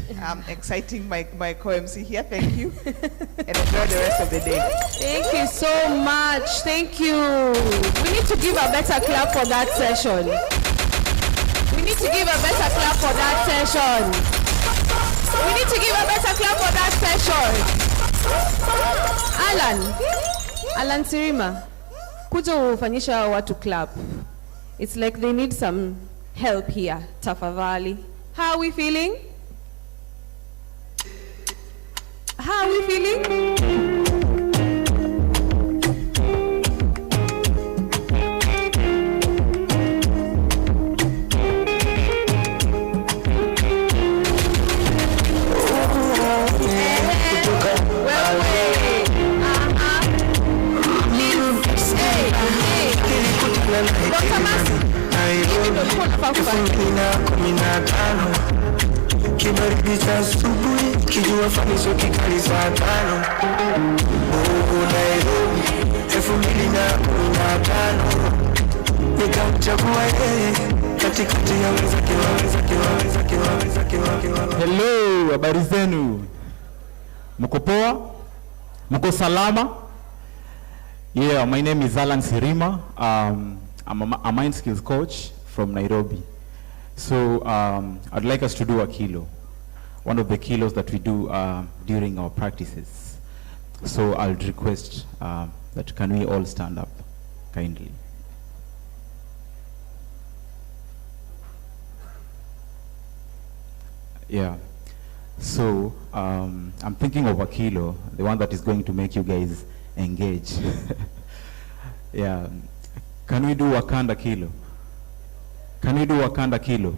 exciting my co-MC here. Thank you. And enjoy the rest of the day. Thank you so much. Thank you. We need to give a better clap for that session. We need to give a better clap for that session. We need to give a better clap for that session. Alan Sirima, kuja ufanyisha watu clap. It's like they need some help here. Tafadhali. How are we feeling? How are we feeling? Hello, habari zenu. Mko poa? Mko salama? Yeah, my name is Alan Sirima. I'm a mind skills coach from Nairobi. So I'd like us to do a kilo. One of the kilos that we do during our practices. So I'll request that can we all stand up kindly. Yeah. So I'm thinking of a kilo, the one that is going to make you guys engage. Yeah. Can we do Wakanda kilo? Can we do Wakanda kilo?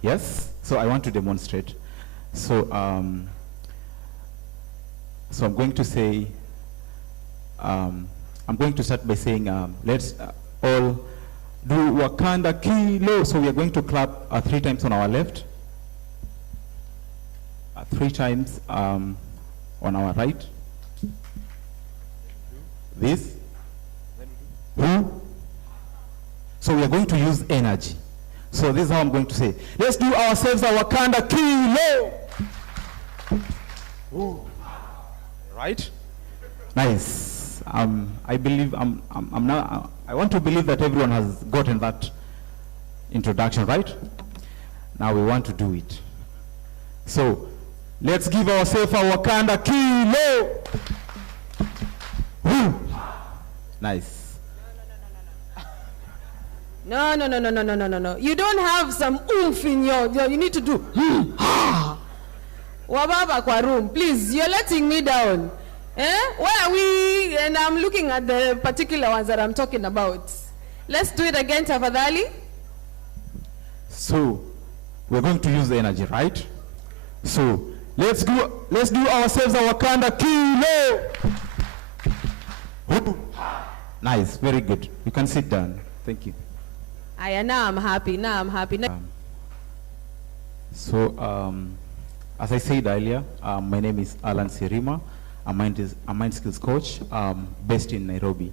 Yes? So I want to demonstrate. So so I'm going to say, I'm going to start by saying, let's all do Wakanda kilo. So we are going to clap 3 times on our left, 3 times on our right. This. So we are going to use energy. So this is how I'm going to say. Let's do ourselves a Wakanda kilo. Right? Nice. I believe I want to believe that everyone has gotten that introduction, right? Now we want to do it. So let's give ourselves a Wakanda kilo. Nice. No. You don't have some oomph in your you need to do. Wababa kwa room, please. You're letting me down. Where are we? And I'm looking at the particular ones that I'm talking about. Let's do it again, tafadhali. So we're going to use the energy, right? So let's do ourselves a Wakanda Keynote. Nice, very good. You can sit down. Thank you. Now I'm happy. As I said earlier, my name is Alan Sirima. I'm a mind skills coach based in Nairobi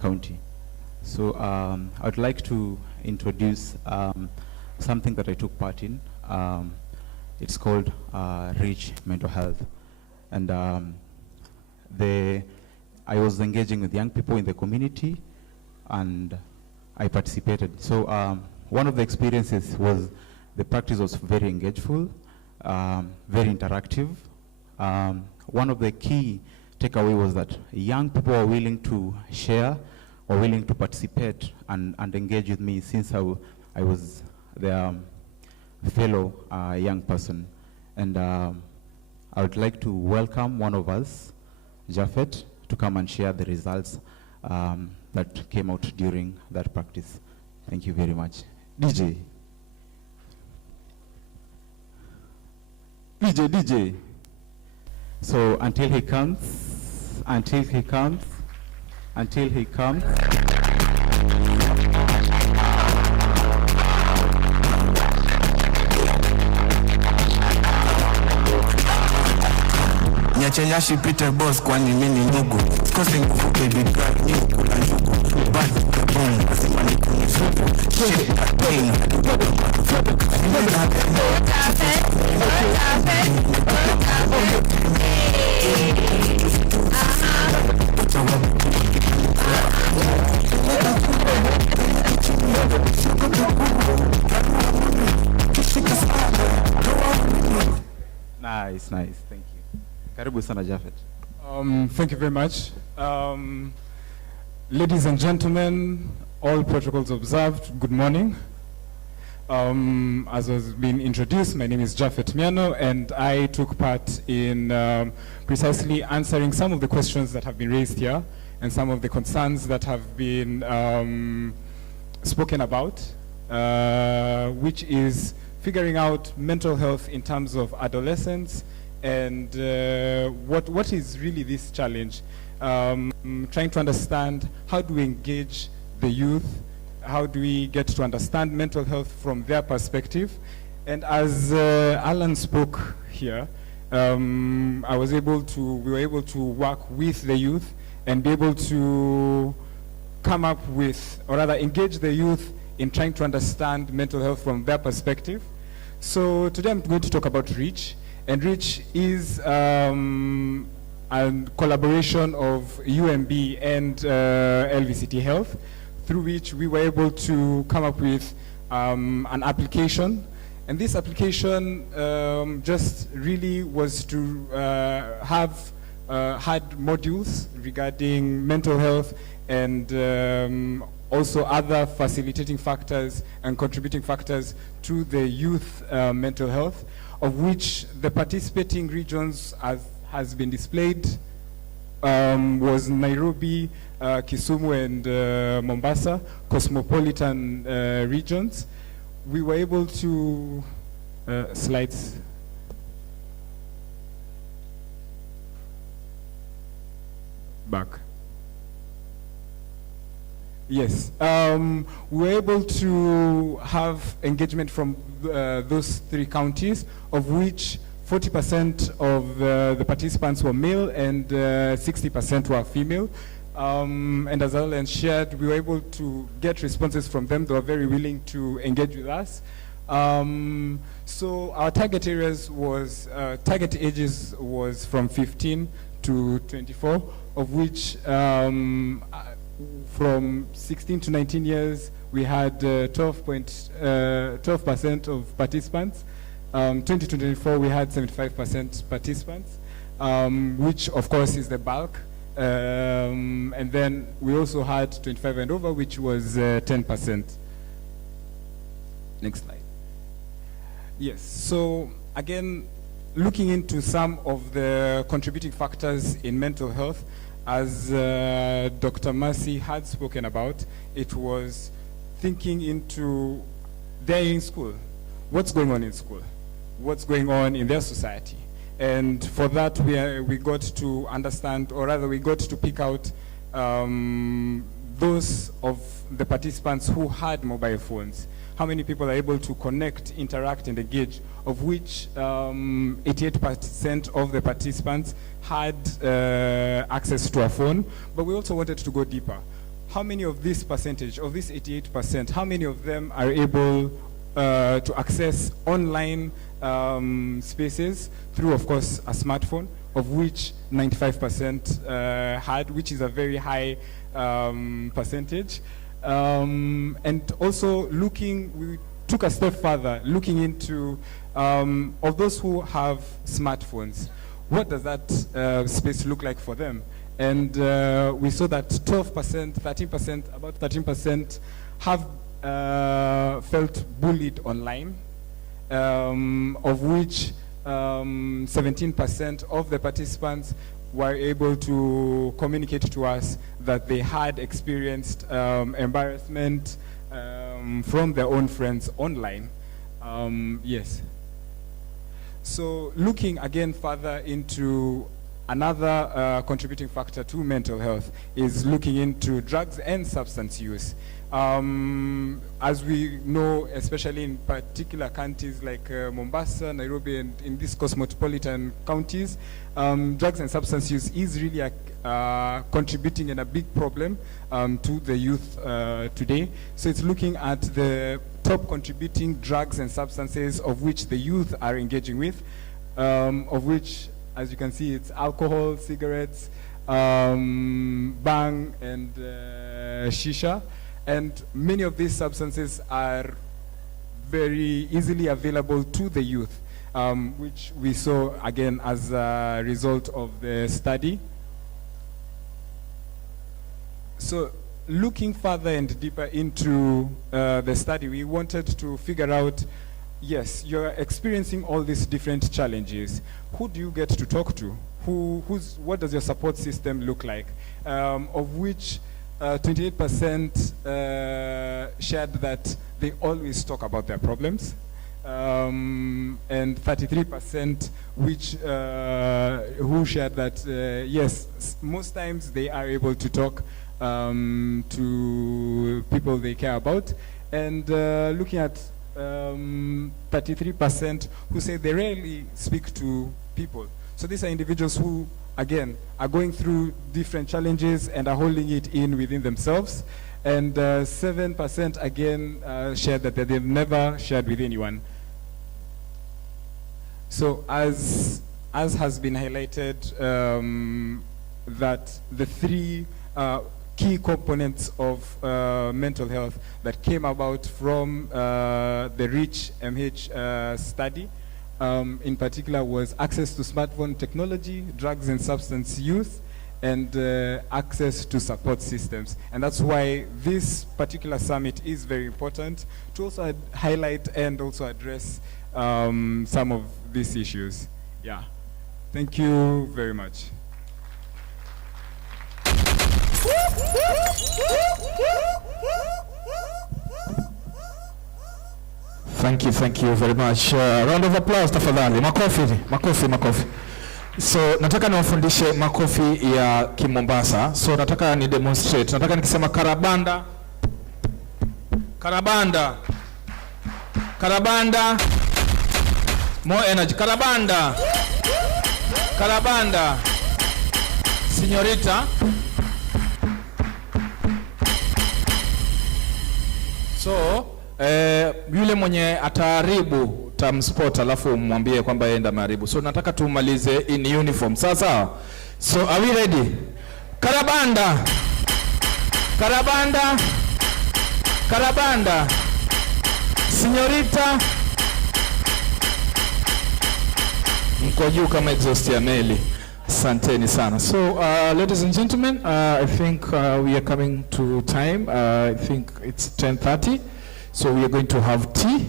County. So I would like to introduce something that I took part in. It's called Reach Mental Health. And I was engaging with young people in the community, and I participated. So one of the experiences was the practice was very engageful, very interactive. One of the key takeaway was that young people are willing to share, or willing to participate and engage with me since I was their fellow young person. And I would like to welcome one of us, Japhet, to come and share the results that came out during that practice. Thank you very much. DJ. So until he comes. Nyachenya shipite boss kwani mimi ni nugu. Kosi nguvu baby girl ni kula njugu. Bad boom nasema ni kunisupu. Shit that pain. Nice, thank you. Karibu sana Japhet. Thank you very much. Ladies and gentlemen, all protocols observed, good morning. As has been introduced, my name is Japhet Miano, and I took part in precisely answering some of the questions that have been raised here and some of the concerns that have been spoken about, which is figuring out mental health in terms of adolescents and what is really this challenge. Trying to understand how do we engage the youth, how do we get to understand mental health from their perspective. And as Alan spoke here, we were able to work with the youth and be able to come up with, or rather engage the youth in trying to understand mental health from their perspective. So today I'm going to talk about REACH. And REACH is a collaboration of UMB and LVCT Health, through which we were able to come up with an application. And this application just really was to had modules regarding mental health and also other facilitating factors and contributing factors to the youth mental health, of which the participating regions, as has been displayed, was Nairobi, Kisumu, and Mombasa, cosmopolitan regions. We were able to, slides. Back. Yes, we were able to have engagement from those 3 counties, of which 40% of the participants were male and 60% were female. And as Alan shared, we were able to get responses from them. They were very willing to engage with us. So our target areas was, target ages was from 15 to 24, of which from 16 to 19 years, we had 12% of participants. 20 to 24, we had 75% participants, which of course is the bulk. And then we also had 25 and over, which was 10%. Next slide. Yes, so again, looking into some of the contributing factors in mental health, as Dr. Mercy had spoken about, it was thinking into they're in school. what's going on in school, what's going on in their society. And for that, we got to understand, or rather we got to pick out those of the participants who had mobile phones. How many people are able to connect, interact, and engage, of which 88% of the participants had access to a phone. But we also wanted to go deeper. How many of this percentage, of this 88%, how many of them are able to access online spaces through, of course, a smartphone, of which 95% had, which is a very high percentage. And also we took a step further, looking into of those who have smartphones, what does that space look like for them? And we saw that 12%, 13%, about 13% have felt bullied online, of which 17% of the participants were able to communicate to us that they had experienced embarrassment from their own friends online. Yes. So looking again further into another contributing factor to mental health is looking into drugs and substance use. As we know, especially in particular counties like Mombasa, Nairobi, and in these cosmopolitan counties, drugs and substance use is really contributing in a big problem to the youth today. So it's looking at the top contributing drugs and substances of which the youth are engaging with, of which, as you can see, it's alcohol, cigarettes, bang, and shisha. And many of these substances are very easily available to the youth, which we saw again as a result of the study. So looking further and deeper into the study, we wanted to figure out, yes, you're experiencing all these different challenges. Who do you get to talk to? What does your support system look like? Of which 28% shared that they always talk about their problems, and 33% who shared that yes, most times they are able to talk to people they care about, and looking at 33% who say they rarely speak to people. So these are individuals who, again, are going through different challenges and are holding it in within themselves. And 7% again shared that they've never shared with anyone. So as has been highlighted, that the three key components of mental health that came about from the REACH MH study in particular was access to smartphone technology, drugs and substance use, and access to support systems. And that's why this particular summit is very important to also highlight and also address some of these issues. Yeah. Thank you very much. Thank you very much. Round of applause tafadhali. Makofi. So nataka niwafundishe makofi ya Kimombasa. So nataka ni demonstrate. Nataka nikisema karabanda. More energy. Karabanda. Señorita. So yule mwenye ataharibu tamspot alafu mwambie kwamba yeye ndo ameharibu. So nataka tumalize in uniform. Sawa. So are we ready? Karabanda. Señorita. Mko juu kama exhaust ya meli. Asanteni sana. So ladies and gentlemen, I think we are coming to time. I think it's 10:30. So we are going to have tea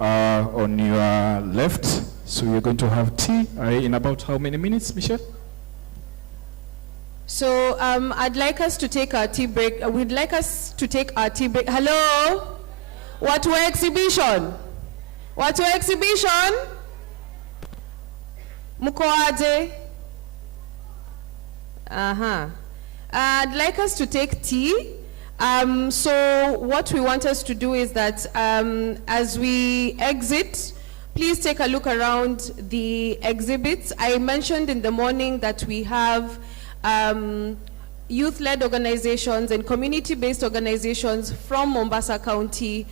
on your left. So we are going to have tea in about how many minutes, Michelle? So I'd like us to take our tea break. We'd like us to take our tea break. Hello? What were exhibition? Watu wa exhibition, mkoaje? I'd like us to take tea. So what we want us to do is that as we exit, please take a look around the exhibits. I mentioned in the morning that we have youth-led organizations and community-based organizations from Mombasa County,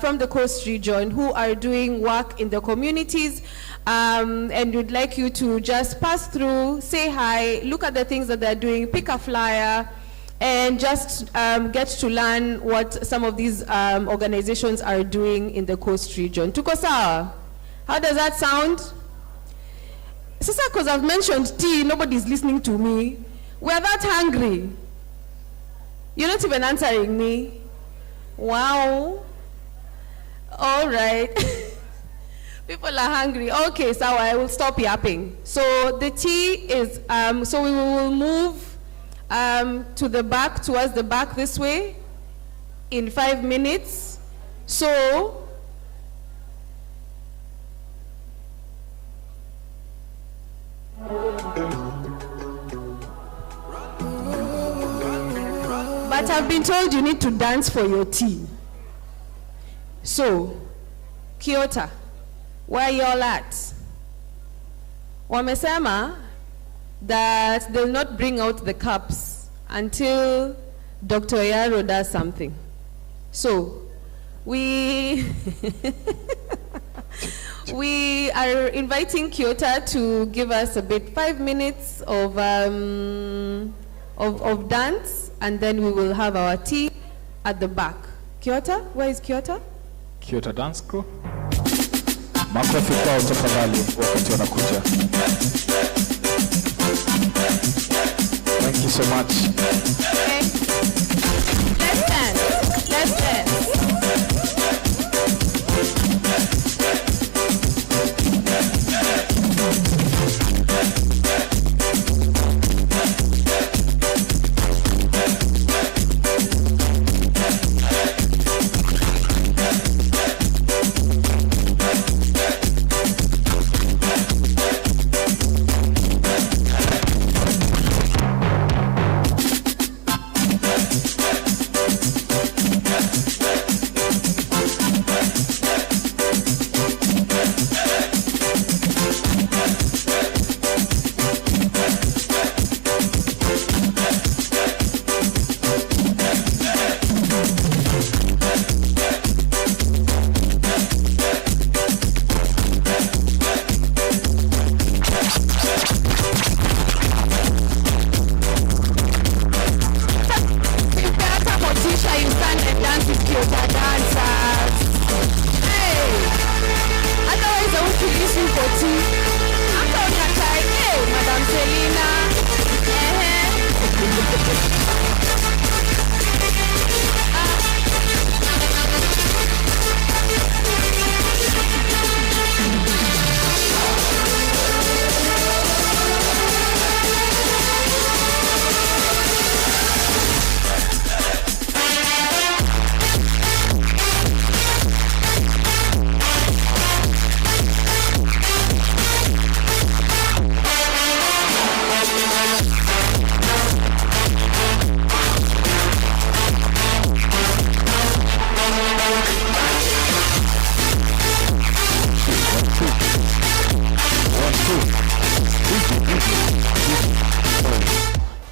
from the Coast region, who are doing work in the communities. And we'd like you to just pass through, say hi, look at the things that they're doing, pick a flyer, and just get to learn what some of these organizations are doing in the Coast region. Tuko sawa? How does that sound? Sasa, because I've mentioned tea, nobody's listening to me. We're that hungry. You're not even answering me. Wow. All right. People are hungry. Okay, so I will stop yapping. So the tea is, so we will move to the back, towards the back this way in 5 minutes. So, but I've been told you need to dance for your tea. So, Kyoto, where y'all at? Wamesema that they'll not bring out the cups until Dr. Yaro does something. So, we we are inviting Kyoto to give us a bit, 5 minutes of dance, and then we will have our tea at the back. Kyoto, where is Kyoto? Kyoto Dance Crew. Makofi kwao tafadhali wakati wanakuja. Thank you so much. Okay. Let's dance. Let's dance.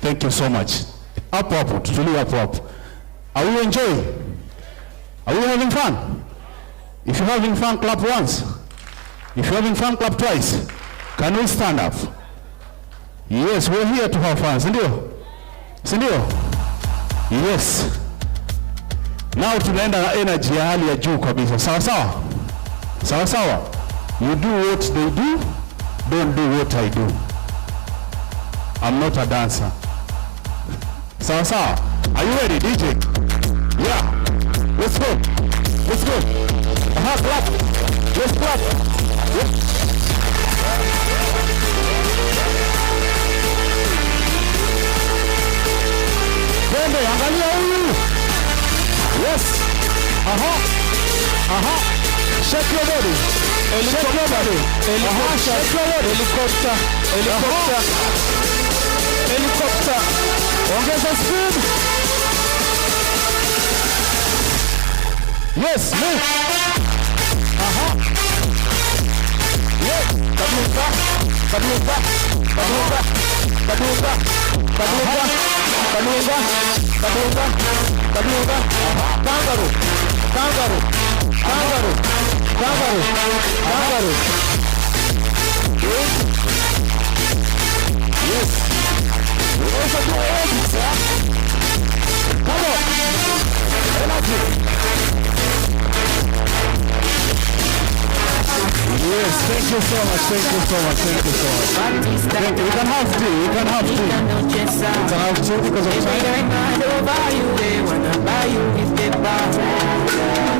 Thank you so much. Up, tutulie up. Are we enjoying? Are we having fun? If you're having fun, clap once. If you're having fun, clap twice. Can we stand up? Yes, we're here to have fun. Sindio? Yes. Now tunaenda na energy ya hali ya juu kabisa. Sawa sawa. You do what they do, don't do what I do. I'm not a dancer. Sawa. Are you ready, DJ? Yeah. Let's go. Clap. Let's clap. Twende, angalia huyu. Yes. Shake your body. Shake your body. Shake your body. Helicopter. Helicopter. Helicopter. Ongeza speed. Yes, move. Yes. Kaduka. Kaduka. Kaduka. Kaduka. Kaduka. Kaduka. Kaduka. Kaduka. Kangaroo. Kangaroo. Kangaroo. Kangaroo. Kangaroo. Yes. Yes. We also do eggs, huh? Come on. Energy. Yes, thank you so much, thank you so much, thank you so much. Thank you. We can have tea, we can have tea. We can have tea because of time. They wanna buy you if they buy.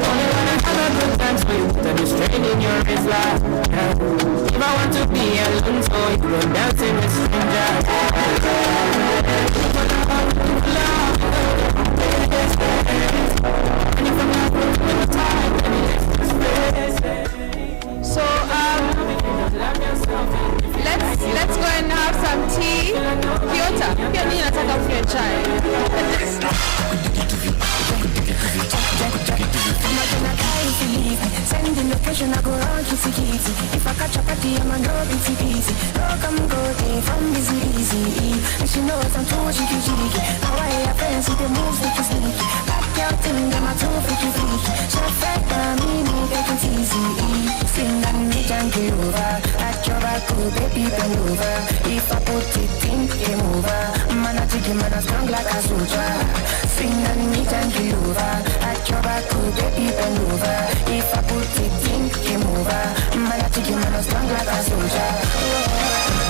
Only wanna have a good time for you, then you're straight in your life. If I want to be alone, so you go dancing with strangers. So let's go and have some tea. Piotr, pia nini nataka kunywa chai. Send the location, I go round kitty kitty. If I catch a party, I'm a no bitty bitty. No come go day from busy easy. And she knows I'm too cheeky cheeky. Now I have friends with the moves that you sneaky. Back your thing, them are too freaky freaky. She'll fake me, take it easy. Sing and me junkie over. At your back, oh baby, bend over. If I put it in, game over. Man, I take him and I strong like a soldier. Sing and me junkie over. At your back, oh baby, bend over. If I put it in, game over. Man, I take him and I strong like a soldier.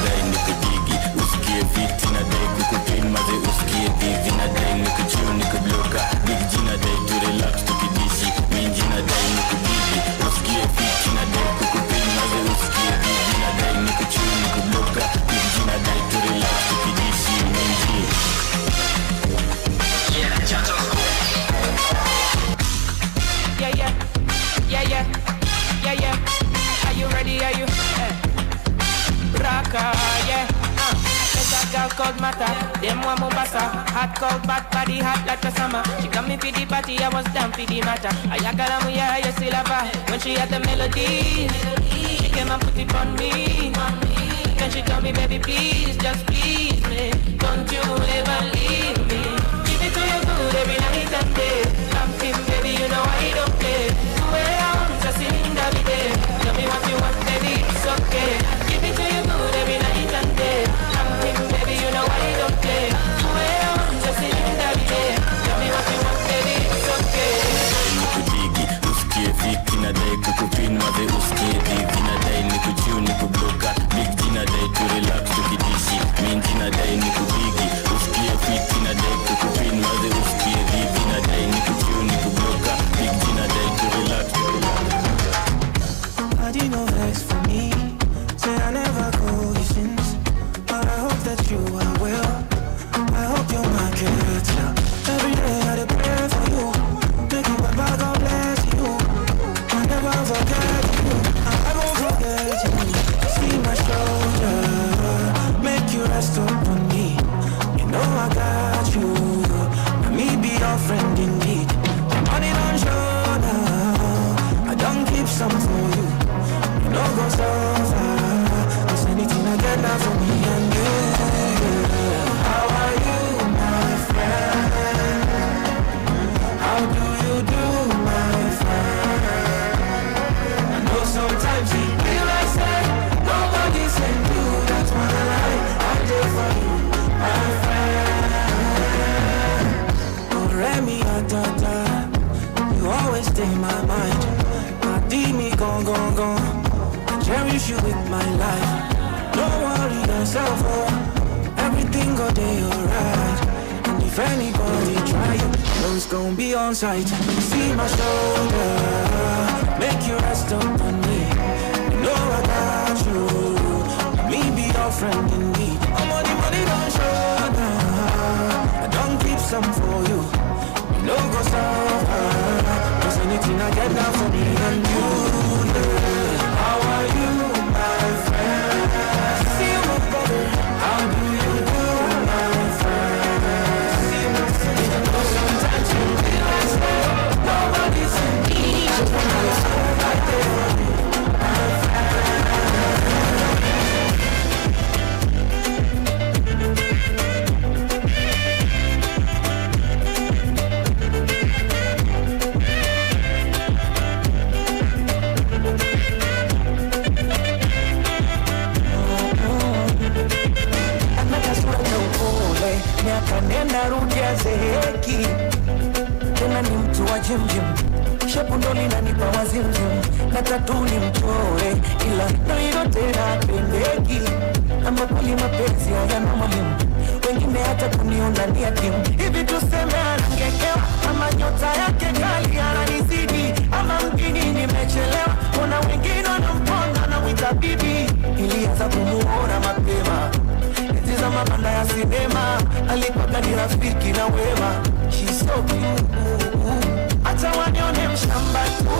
Dai niku digi, usikie viti na dai kukupin maze usikie divi na dai niku chiu niku bloka. Big Gina dai to relax to kidishi. Minji na dai niku digi, usikie viti na dai kukupin maze usikie divi na dai niku chiu niku bloka. Big Gina dai to relax to kidishi. Minji. Yeah, yeah. Yeah, yeah. Yeah, yeah. Are you ready? Are you? Rocker, yeah. There's a girl called Mata. Them one Mombasa. Hot, cold, bad body, hot like the summer. She got me for the party, I was down for the matter. I got her, yeah, you still have her. When she had the melodies, she came and put it on me. Then she told me, baby, please, just please me. Don't you ever leave me. Give it to you good every night and day. Something, baby, you know I don't play. Just in the day. Tell me what you want, baby, it's okay. Give it to you good every night and day. Something, baby, you know I don't play. Just in the day. Tell me what you want, baby, it's okay. Niku digi, usikie viti na dai kukupin maze usikie divi na dai niku chiu niku bloka. Big Gina dai to relax to kidishi. Minji na dai niku digi, usikie viti na dai kukupin maze usikie divi na dai niku chiu niku bloka. Big Gina dai to relax to I did no vex for me. Say I never call you since, but I hope that you are well. I hope you're my character. Every day I pray for you. Make you Baba, God bless you. I never forget you. I won't forget you. See my shoulder, make you rest upon me. You know I got you. Let me be your friend indeed. Money don't show now. I don't keep some for you. No go so far. There's anything I get now for me and you. How are you, my friend? How do you do, my friend? I know sometimes you feel like say nobody sent you. That's what I like. I do for you, my friend. Oh, Remy, you always stay in my mind. My me go. Cherish you with my life. Don't worry yourself, oh. Everything go day alright. And if anybody try you, know it's gonna be on sight. See my shoulder, make you rest upon me. You know I got you. Let me be your friend indeed. Money don't show now. I don't keep some for you. You know go so far. Cause anything I get now for me and you. wa jimjim, shepu ndo linanipa wazimzim, na tatu ni mchore, ila ndo yote napendeki, ama kweli mapenzi hayana mwalimu, wengine hata kuniona ni yatim. Hivi tuseme anangekewa, ama nyota yake kali ananizidi, ama mjini nimechelewa, kuna wengine wanamponda na wita bibi. Ilianza kumuona mapema, eti za mabanda ya sinema, alikuwa ni rafiki na wema. She's so beautiful, acha wanione mshamba tu,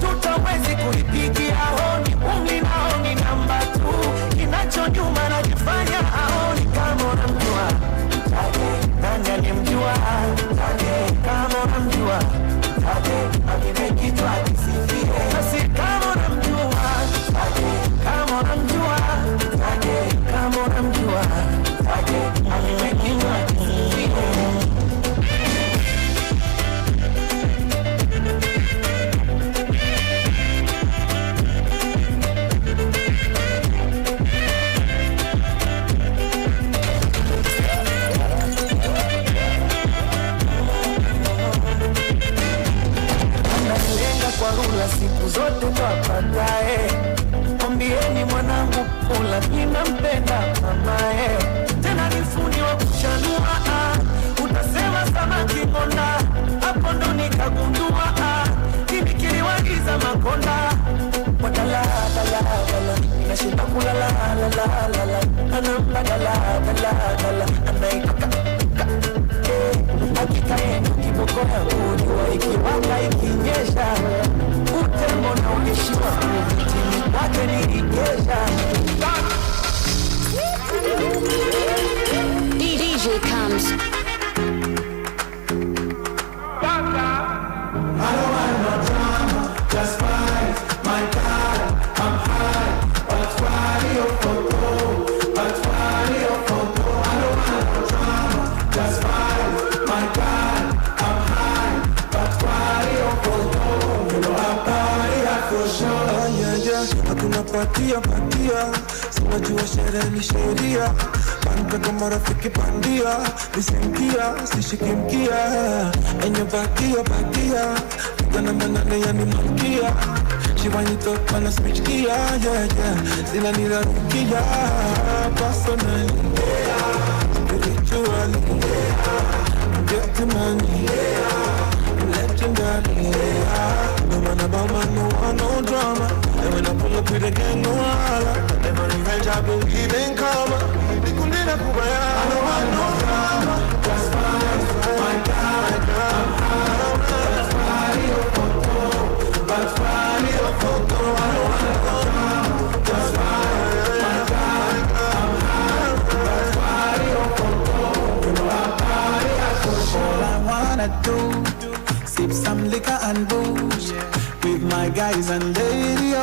tutawezi kuipigia honi, umli na honi namba tu, kinacho nyuma na kifanya haoni. Kama unamjua nani alimjua, kama unamjua amine kitu akisifie, basi kama unamjua, kama unamjua, kama unamjua amine kitu akisifie. Kwa rula siku zote twapatae, mwambieni mwanangu kula ninampenda mamae, tena ni fundi wa kuchanua, utasema samaki ngonda, hapo ndo nikagundua, kimikiliwagiza makonda, wadala dala dala, inashinda kulala la la la la, anamla dala dala dala, anaikaka hakika yenu kiboko ya kujua, ikiwaka ikinyesha utembo na unishiwa, tini kwake nilikesha. DJ comes. I don't want no drama, just fight my God, I'm high, but why your photo, but why your photo. I don't want no drama, just fight my God, I'm high, but why your photo. You know I'm party hard for sure. Yeah, yeah, hakuna patia, sinajua sherehe ni sheria, pande kwa marafiki pandia, nisimkia, sishikimkia, enye bakia, gana manane yani malkia, she want it up and a switch gear, yeah, sina nirarukia, personally, spiritually, get the money, legendary, no man about man, no one, no drama, and when I pull up with a gang, no holla, never revenge, I believe in karma, nikundina kubaya, I don't want no drama, just fine, my God, I'm high, that's why your photo, that's why your photo, I don't want no drama, just fine, my God, I'm high, that's why your photo, you know I'm party, I push all I wanna do, sip some liquor and booze, with my guys and lady,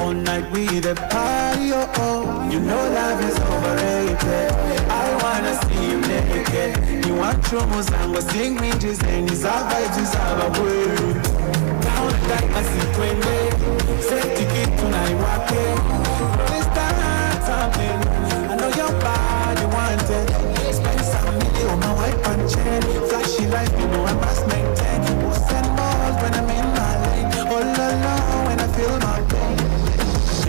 all night we the party, oh, you know love is overrated, I wanna see you naked, you want troubles and we'll sing me just and it's our vibes, it's our way, down like I see twende, say ticket tonight, walk it, let's start something, I know your body wanted, spend some million on my white punch, flashy life, you know I must maintain, what's and balls when I'm in my lane, all alone when I feel my pain.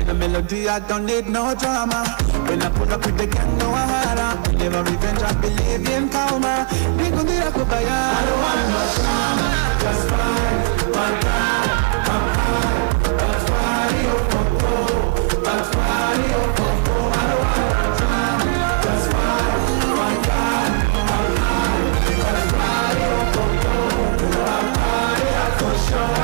In a melody, I don't need no drama. When I pull up with the gang, no hara. Never revenge, I believe in karma. I don't want no drama. Just fine, my God, I'm high. That's why your photo. That's why your photo. I don't want no drama. Just fine, my God, I'm high. That's why your photo. You know I'm high, for sure.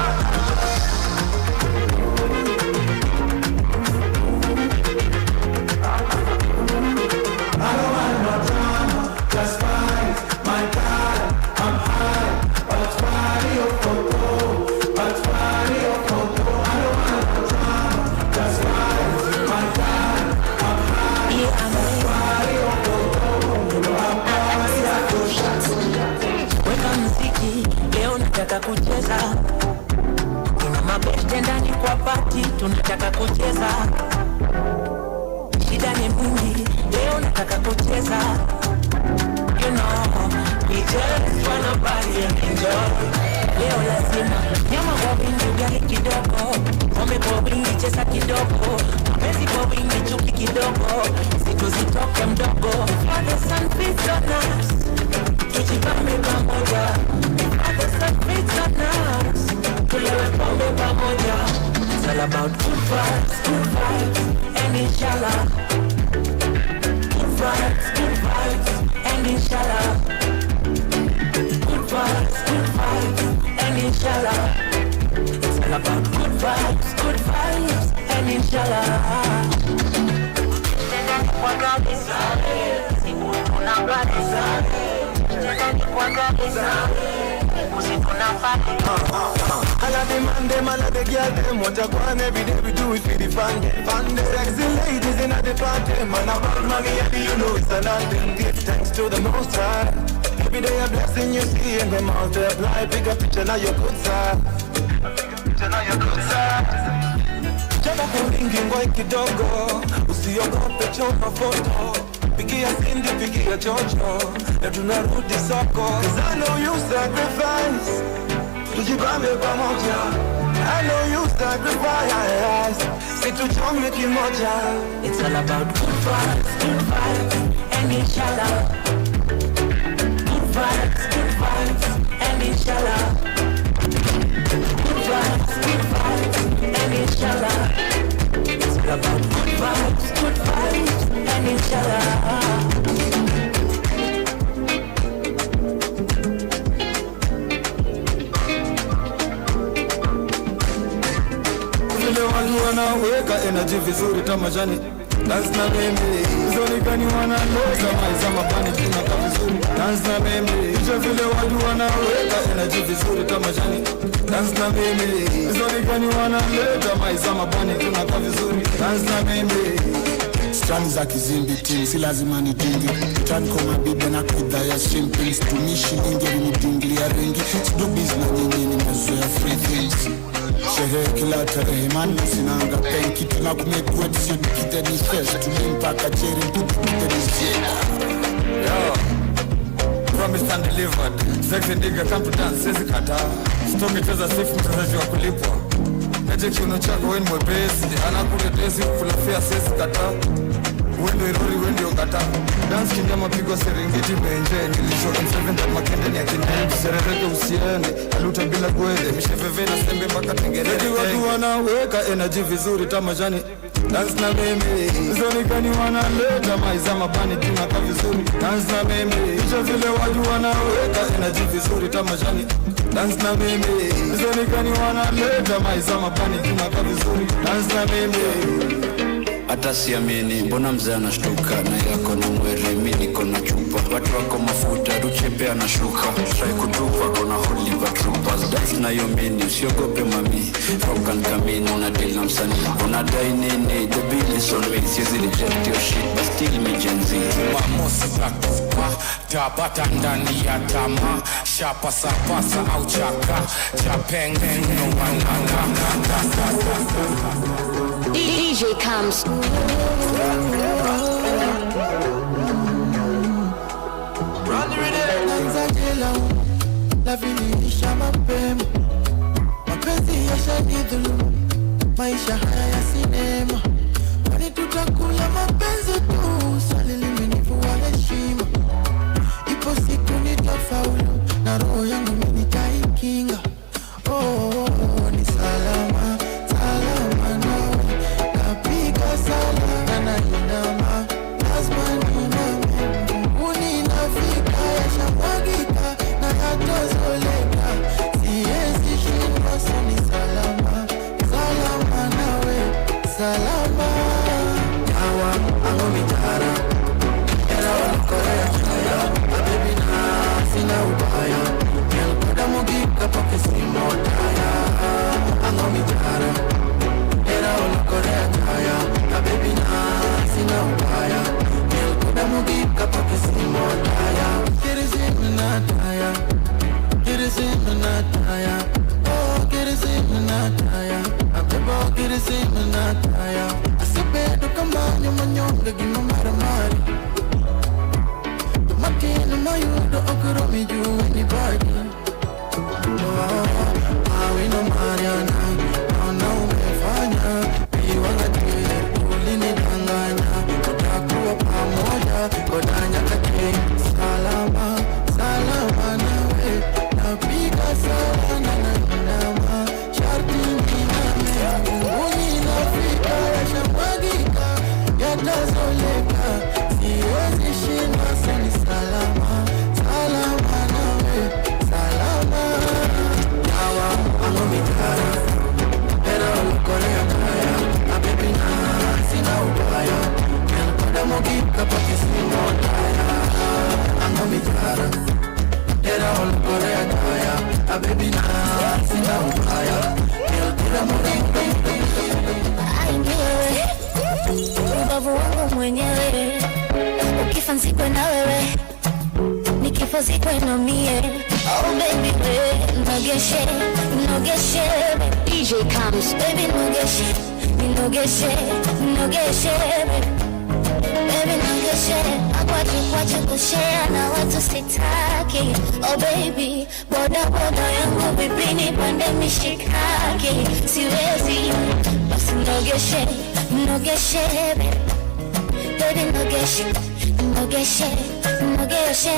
Tunataka kucheza, tuna mabeste ndani kwa party, tunataka kucheza, shida ni mingi, leo nataka kucheza, you know, we just wanna party and enjoy, leo lazima. Nyama kwa wingi, ugali kidogo. Pombe kwa wingi, chesa kidogo. Mapenzi kwa wingi, chuki kidogo. Siku zitoke mdogo. Adolescent beats on us. Tujibambe pamoja. Adolescent beats on us. Tulewe pombe pamoja. It's all about good vibes, and inshallah. Good vibes, and inshallah. Good vibes, and inshallah. It's all about good vibes, and inshallah. I love the man, them, I love the girl, them. What I want every day we do it for the fun, fun. Sexy ladies in the party, man. About money, and you know it's an anthem. Give thanks to the Most High. Every day a blessing you see, and them multiply. Pick a picture now your good side. Jaba kuringi ngoi kidogo, usiogope choma photo. Pigia Cindy, pigia Jojo, na tunarudi soko. 'Cause I know you sacrifice, tujibambe pamoja. I know you sacrifice, situchome kimoja. It's all about good vibes, and inshallah. Good vibes, and inshallah. Good vibes, and inshallah. It's all about good vibes, and inshallah. Wanaweka energy vizuri tamajani. Dance na mimi zoni kani wanaloza maiza mabani tunaka vizuri. Dance na mimi hicho vile watu wanaweka energy vizuri tamajani. Dance na mimi zoni kani wanaleta maiza mabani tunaka vizuri. Dance na mimi Strani za kizimbi team, si lazima ni dingi. Tani kwa mabibi na kudha ya shimpings. Tumishi lingeri ni dingli ya rengi. Sido biz na nyinyi ni mezoea free things. Shehe kila tarehe mani sinanga penki. Tunakumekuwa tisi nikite ni fresh. Tulimpaka cheri mtukite ni siena. Yo, promised and delivered. Sexy nigga come to dance, sezi kata. Stoke cheza safe mtazaji wa kulipwa. Neje kiuno chako weni mwepesi. Anakule dresi kulafia sezi kata. Wendo irori wendo yongata. Dance kinja mapigo Serengeti benje. Nilisho M7 that makende ni ya kinenji. Serereke usiende, aluta bila kwele. Misheveve na sembe mpaka tengereke. Eti watu wanaweka energy vizuri tamajani. Dance na mimi zoni kani wanaleta maiza mabani tunaka vizuri. Dance na mimi hicho vile watu wanaweka energy vizuri tamajani. Dance na mimi zoni kani wanaleta maiza mabani tunaka vizuri. Dance na mimi hata siamini, mbona mzee anashtuka na yako na mwere, mimi niko na chupa. Watu wako mafuta, ruchepe anashuka. Try kutupa, kona holy troopers. Dance na yomini, usiogope mami. Rock and kamini, unadili na msanii. Unadai nini, the bill is on me. Siezi reject your shit, but still me Gen Z. Mamosi takupa, tabata ndani ya tama. Shapa sapasa au chaka, chapenge no wananga. DJ comes. La vilisha mapema, mapenzi yashanidhulumu, maisha haya ya sinema. Kwani tutakula mapenzi tu, swali limenivua heshima. Ipo siku nitafaulu, na roho yangu mimi nitaikinga. Oh, ni salama, salama nawe. Napiga sala na inama, lazima niname. Uninafika yashamwagika na yatozoleka. Siwezi shindwa, so ni salama, salama nawe, salama. Awa, ango mitara, era wanakorea chaya. Baby na sina ubaya, nilikoda mugika pake simotaya. Ango mitara, era wanakorea chaya. Baby na sina ubaya, nilikoda mugika pake simotaya. Nataya, get it in Nataya. Oh, get it in Nataya. Abeba, get it in Nataya. Asibe do kamanya manyonga gino maramari. Makina mayudo okuro mi ju anybody. Oh. baby na sina ubaya. Bila muda ubavu wangu mwenyewe, ukifa nzikwe na wewe, nikifa zikwe na mie. Oh baby, nogeshe, nogeshe. DJ comes, baby nogeshe, nogeshe, nogeshe. Baby nogeshe, akwache kushare na watu sitaki. Oh baby, boda boda yangu bibini pande mishikaki. Siwezi, basi nogeshe, nogeshe. Baby nogeshe, nogeshe, nogeshe.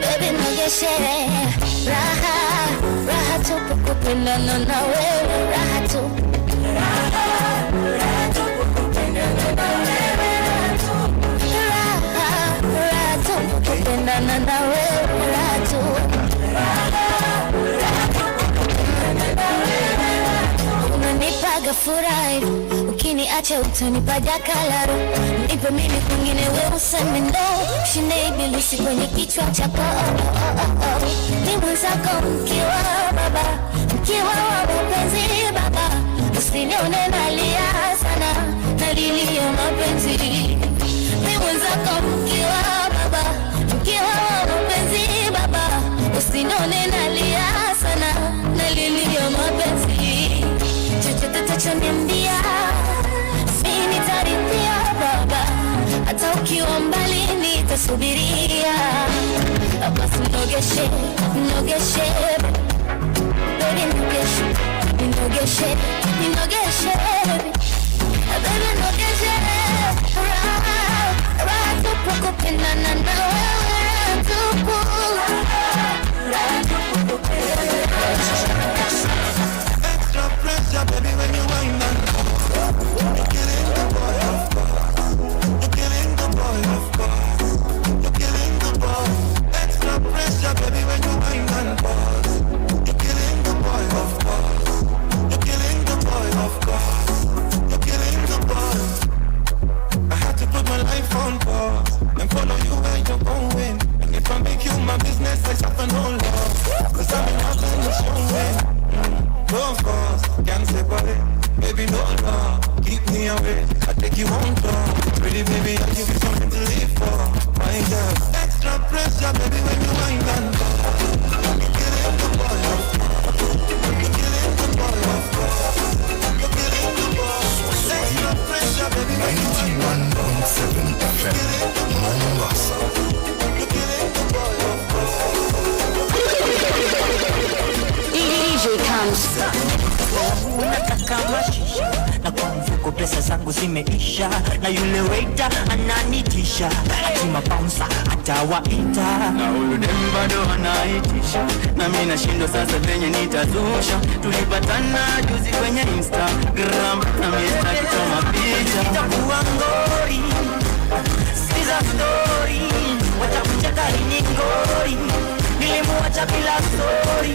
Baby nogeshe. Raha, raha tupu kupendana na wewe. Raha tu, raha tupu kupendana na wewe. Raha tupu kupendana na wewe. Raha tu, raha tupu kupendana na wewe. Unanipaga furaha, ukiniacha utanipa jakalaro. Nipe mimi kwingine wewe useme no. Shinde ibilisi kwenye kichwa chako. Ni mwenzako mkiwa baba, mkiwa wa mapenzi baba. Usinione nalia sana, nalilia mapenzi. Ni mwenzako mkiwa baba, mkiwa wa mapenzi baba. Usinione nalia sana, nalilia mapenzi. Chochote utachoniambia mimi nitaridhia baba, hata ukiwa mbali nitasubiria. Basi nogeshe, nogeshe. Baby nogeshe, nogeshe, nogeshe. Baby nogeshe. Raha tupu kupendana na wewe. Tupu, raha tupu kupendana na wewe. extra pressure, baby, when you wind and pause. You're killing the boy, of course. You're killing the boy, of course. You're killing the boy. Extra pressure, baby, when you wind and pause. You're killing the boy, of course. You're killing the boy, of course. You're killing the boy. I had to put my life on pause and follow you where you're going. And if I make you my business, I suffer no loss. 'Cause I'm in nothing is showing. No force, can't separate. Baby, no law, keep me away. I take you on tour. Pretty baby, I'll give you something to live for. My girl, extra pressure, baby, when you wind and go. You're killing the boy, of course. You're killing the boy, of course. You're killing the boy. Extra pressure, baby, when you wind and go. 91.7 FM, Mombasa. You're killing the boy, of course. DJ comes. Unataka mashisha na kwa mfuko pesa zangu zimeisha, na yule waiter ananitisha, ati mabouncer atawaita, na huyu dem bado anaitisha, na mimi nashindwa sasa venye nitazusha. Tulipatana juzi kwenye Instagram na mimi sitaki kama picha, itakuwa ngori, sikiza story, watakucheka hii ngori, nilimuacha bila story.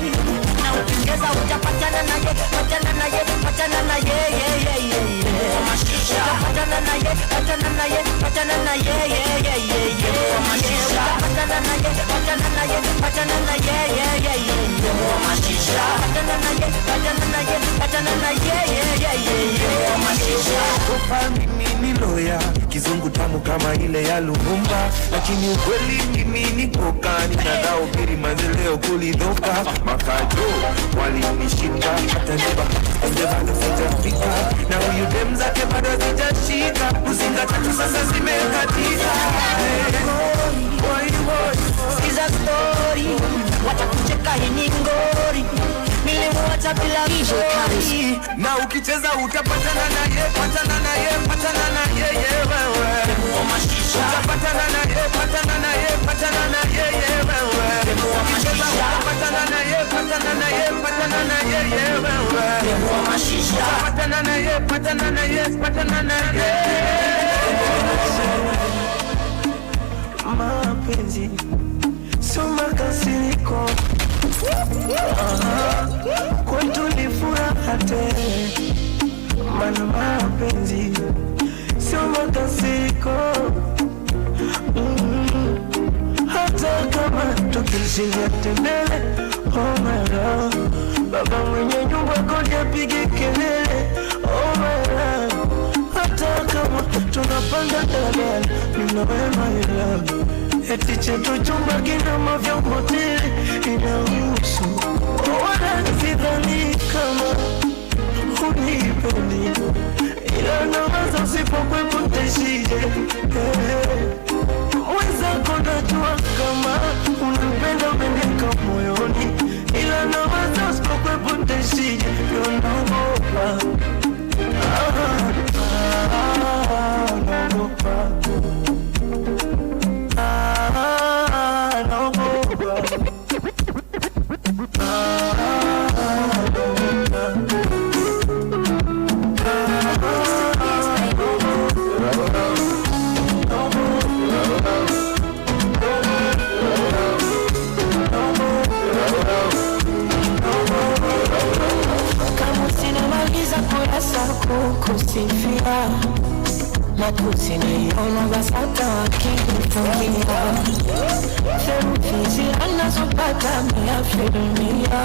Ukingeza utapatana naye, patana naye, patana naye, mashisha. Patana naye, patana naye, patana naye, mashisha. Patana naye, patana naye, patana naye, mashisha. Patana naye, patana naye, patana naye, mashisha. Kwa mimi ni loya, kizungu tamu kama ile ya Lumumba, lakini ukweli mimi ni kokani, nadao pili maendeleo kulidoka. Makajo walinishinda, hata neba bado sijafika, na huyu dem zake bado sijashika, uzinga tatu sasa zimekatika. Sikiza story, watakucheka hii ngori, nilimuacha bila story. Na ukicheza utapatana naye, patana naye, patana naye, wewe. Utapatana naye, patana naye, patana naye, wewe. Ukicheza utapatana naye, patana naye, patana naye, wewe. Utapatana naye, patana naye, patana naye. Mapenzi sio makasiriko, kwetu ni furaha tele, maana mapenzi sio makasiriko. Hata kama tukishinda tembele, oh my love. Baba mwenye nyumba kodi apige kelele, oh my love. Hata kama tunapanda daladala, mimi na wewe my love. Eti chetu chumba kina mavyombo tele, inahusu. Wala sidhani kama unipendi, ila nawaza usipokwepo ntaishije. Mwenzako najua kama unanipenda umeniweka moyoni, ila nawaza usipokwepo ntaishije. Naogopa, naogopa, kusifia makuzi naiona basata wakinifungia therufizi anazopata miafilmia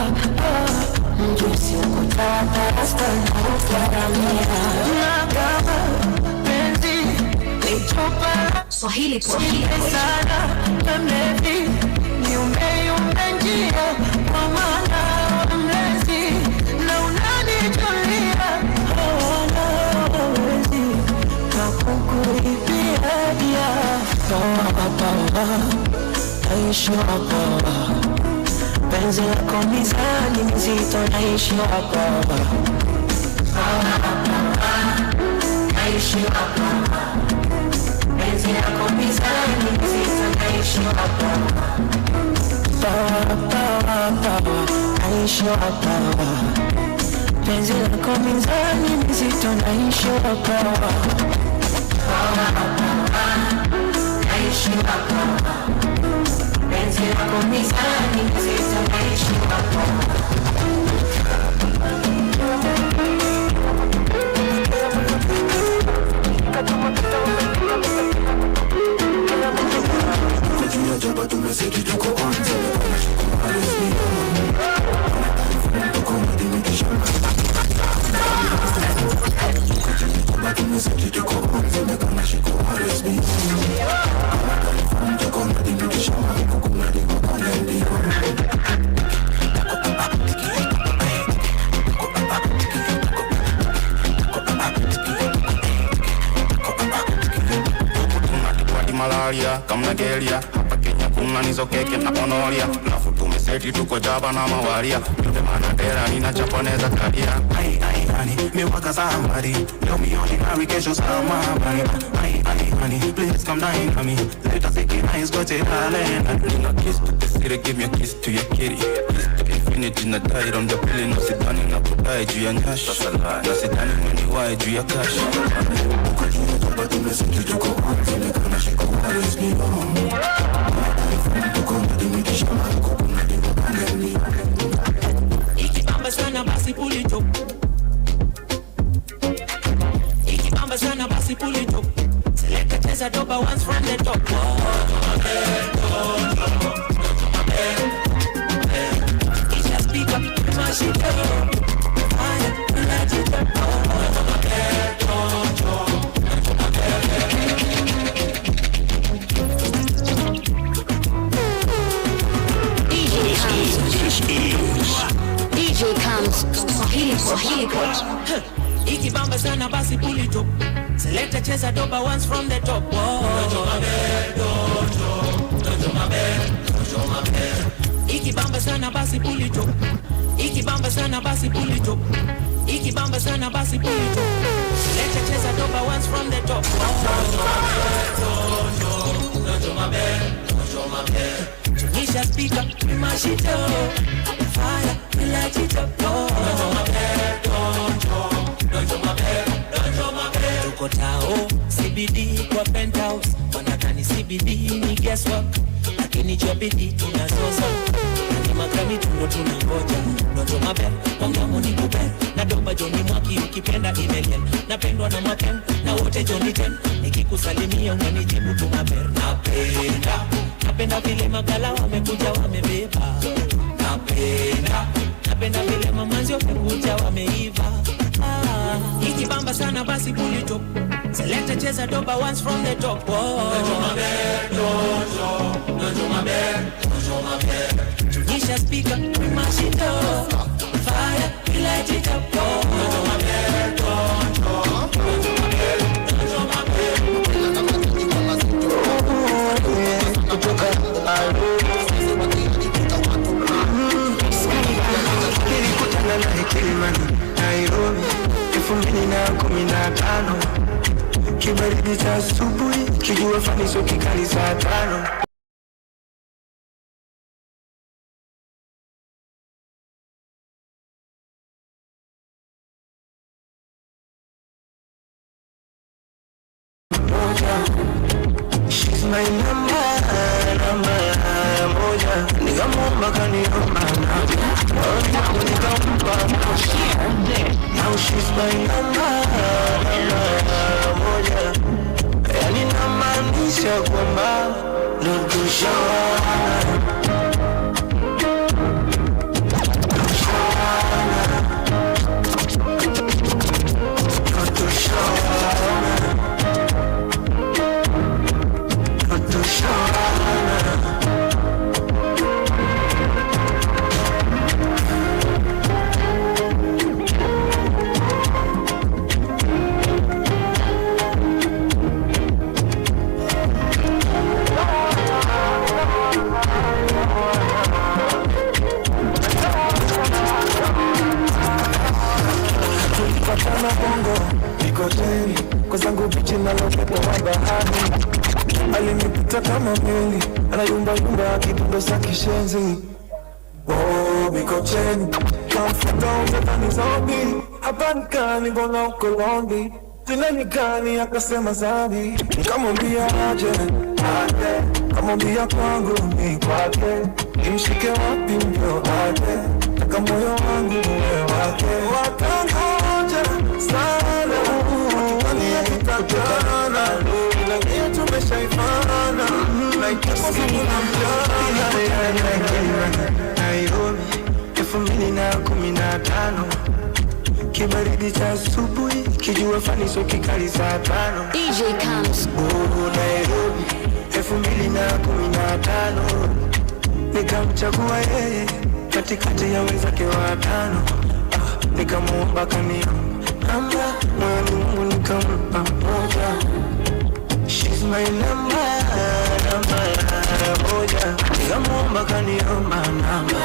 mjusi ukutatasta na ufaramia nagama penzi nichopa Swahili sana na mlevi niumbe njia kwa maana mlezi na unanijulia kukuipiadia baba naishi hapa penzi lako mizani mizito naishi hapa naishi hapa penzi lako mizani mizito naishi hapa baba naishi hapa penzi lako mizani mizito naishi hapa naishi hapa penzi lako mizani mizito naishi hapa malaria kama gelia hapa Kenya kuna nizo keke na onoria alafu tumeseti tuko jaba na mawaria yote manatera nina japoneza kadia ai honey me waka somebody leo mioni na kesho sama ai honey please come down on me let us take it nice go to Thailand and a kiss to the city give me a kiss to your kitty kiss to infinity na die on the pillow no sidani na kudai juu ya nyash na sidani mwenye wai juu ya cash but the message to go on to the shiko always be on to come to the meeting ikibamba sana basi pull it up ikibamba sana basi pull it up select a tesa doba once from the top it's just speak up mash it up fire let it up DJ comes Swahili pot. Ikibamba sana basi pull it up. Select a cheza doba once from the top. Ikibamba sana basi pull it up. Ikibamba sana basi pull it up. Ikibamba sana basi pull it up. Select a cheza doba once from the top. Tunisha speaker, we mash it up. Fire, we light it up. Tuko tao, CBD kwa penthouse. Wanadhani CBD ni guesswork, lakini jobidi tunazoza. Ni magrami tundo tunangoja. Ndoto mabe, wangamu ni kube. Na doba Johnny Mwaki ukipenda email. Napendwa na mapen, na wote Johnny Ten. Nikikusalimia unanijibu tu maber. Napenda vile magala wamekuja wamebeba. nakupenda. Napenda vile mamanzi wamekuja wameiva. Ikibamba sana basi pull it up. Select cheza doba once from the top. Dojo mabel. Tunisha speaker, mashito. Fire, we light it up. Dojo mabel. Nilikutana naye Kilimani, Nairobi, 2015. Kibaridi cha asubuhi, kijua faniso kikali saa 5. She's my number moja. Nikamwomba kaniomba now she's my number moja. Yani namaanisha kwamba ndo tushawana. Patana bongo, niko teni, kwa zangu bichi na lopepo wa bahari. Alinipita kama meli, anayumba yumba kipundo sa kishenzi. Oh, niko teni, kamfuta ungetani zombie. Hapa nikani mbona uko londi, tena nikani akasema zambi. Nikamwambia aje, kamwambia kwangu ni kwake. Nimshike wapi mbio aje, taka moyo wangu uwe wake. Watangoja sana, wakitani ya kitakana, lakini tumeshaifana, like you see na mjana. Nairobi, 2015. Kibaridi cha asubuhi, kijua faniso kikali saa 5. DJ comes. Nairobi, 2015. Nikamchagua yeye katikati ya wenzake watano. Nikamuomba kaniomba, moyoni mwangu nikampa moja. She's my number moja. Nikamuomba kaniomba namba.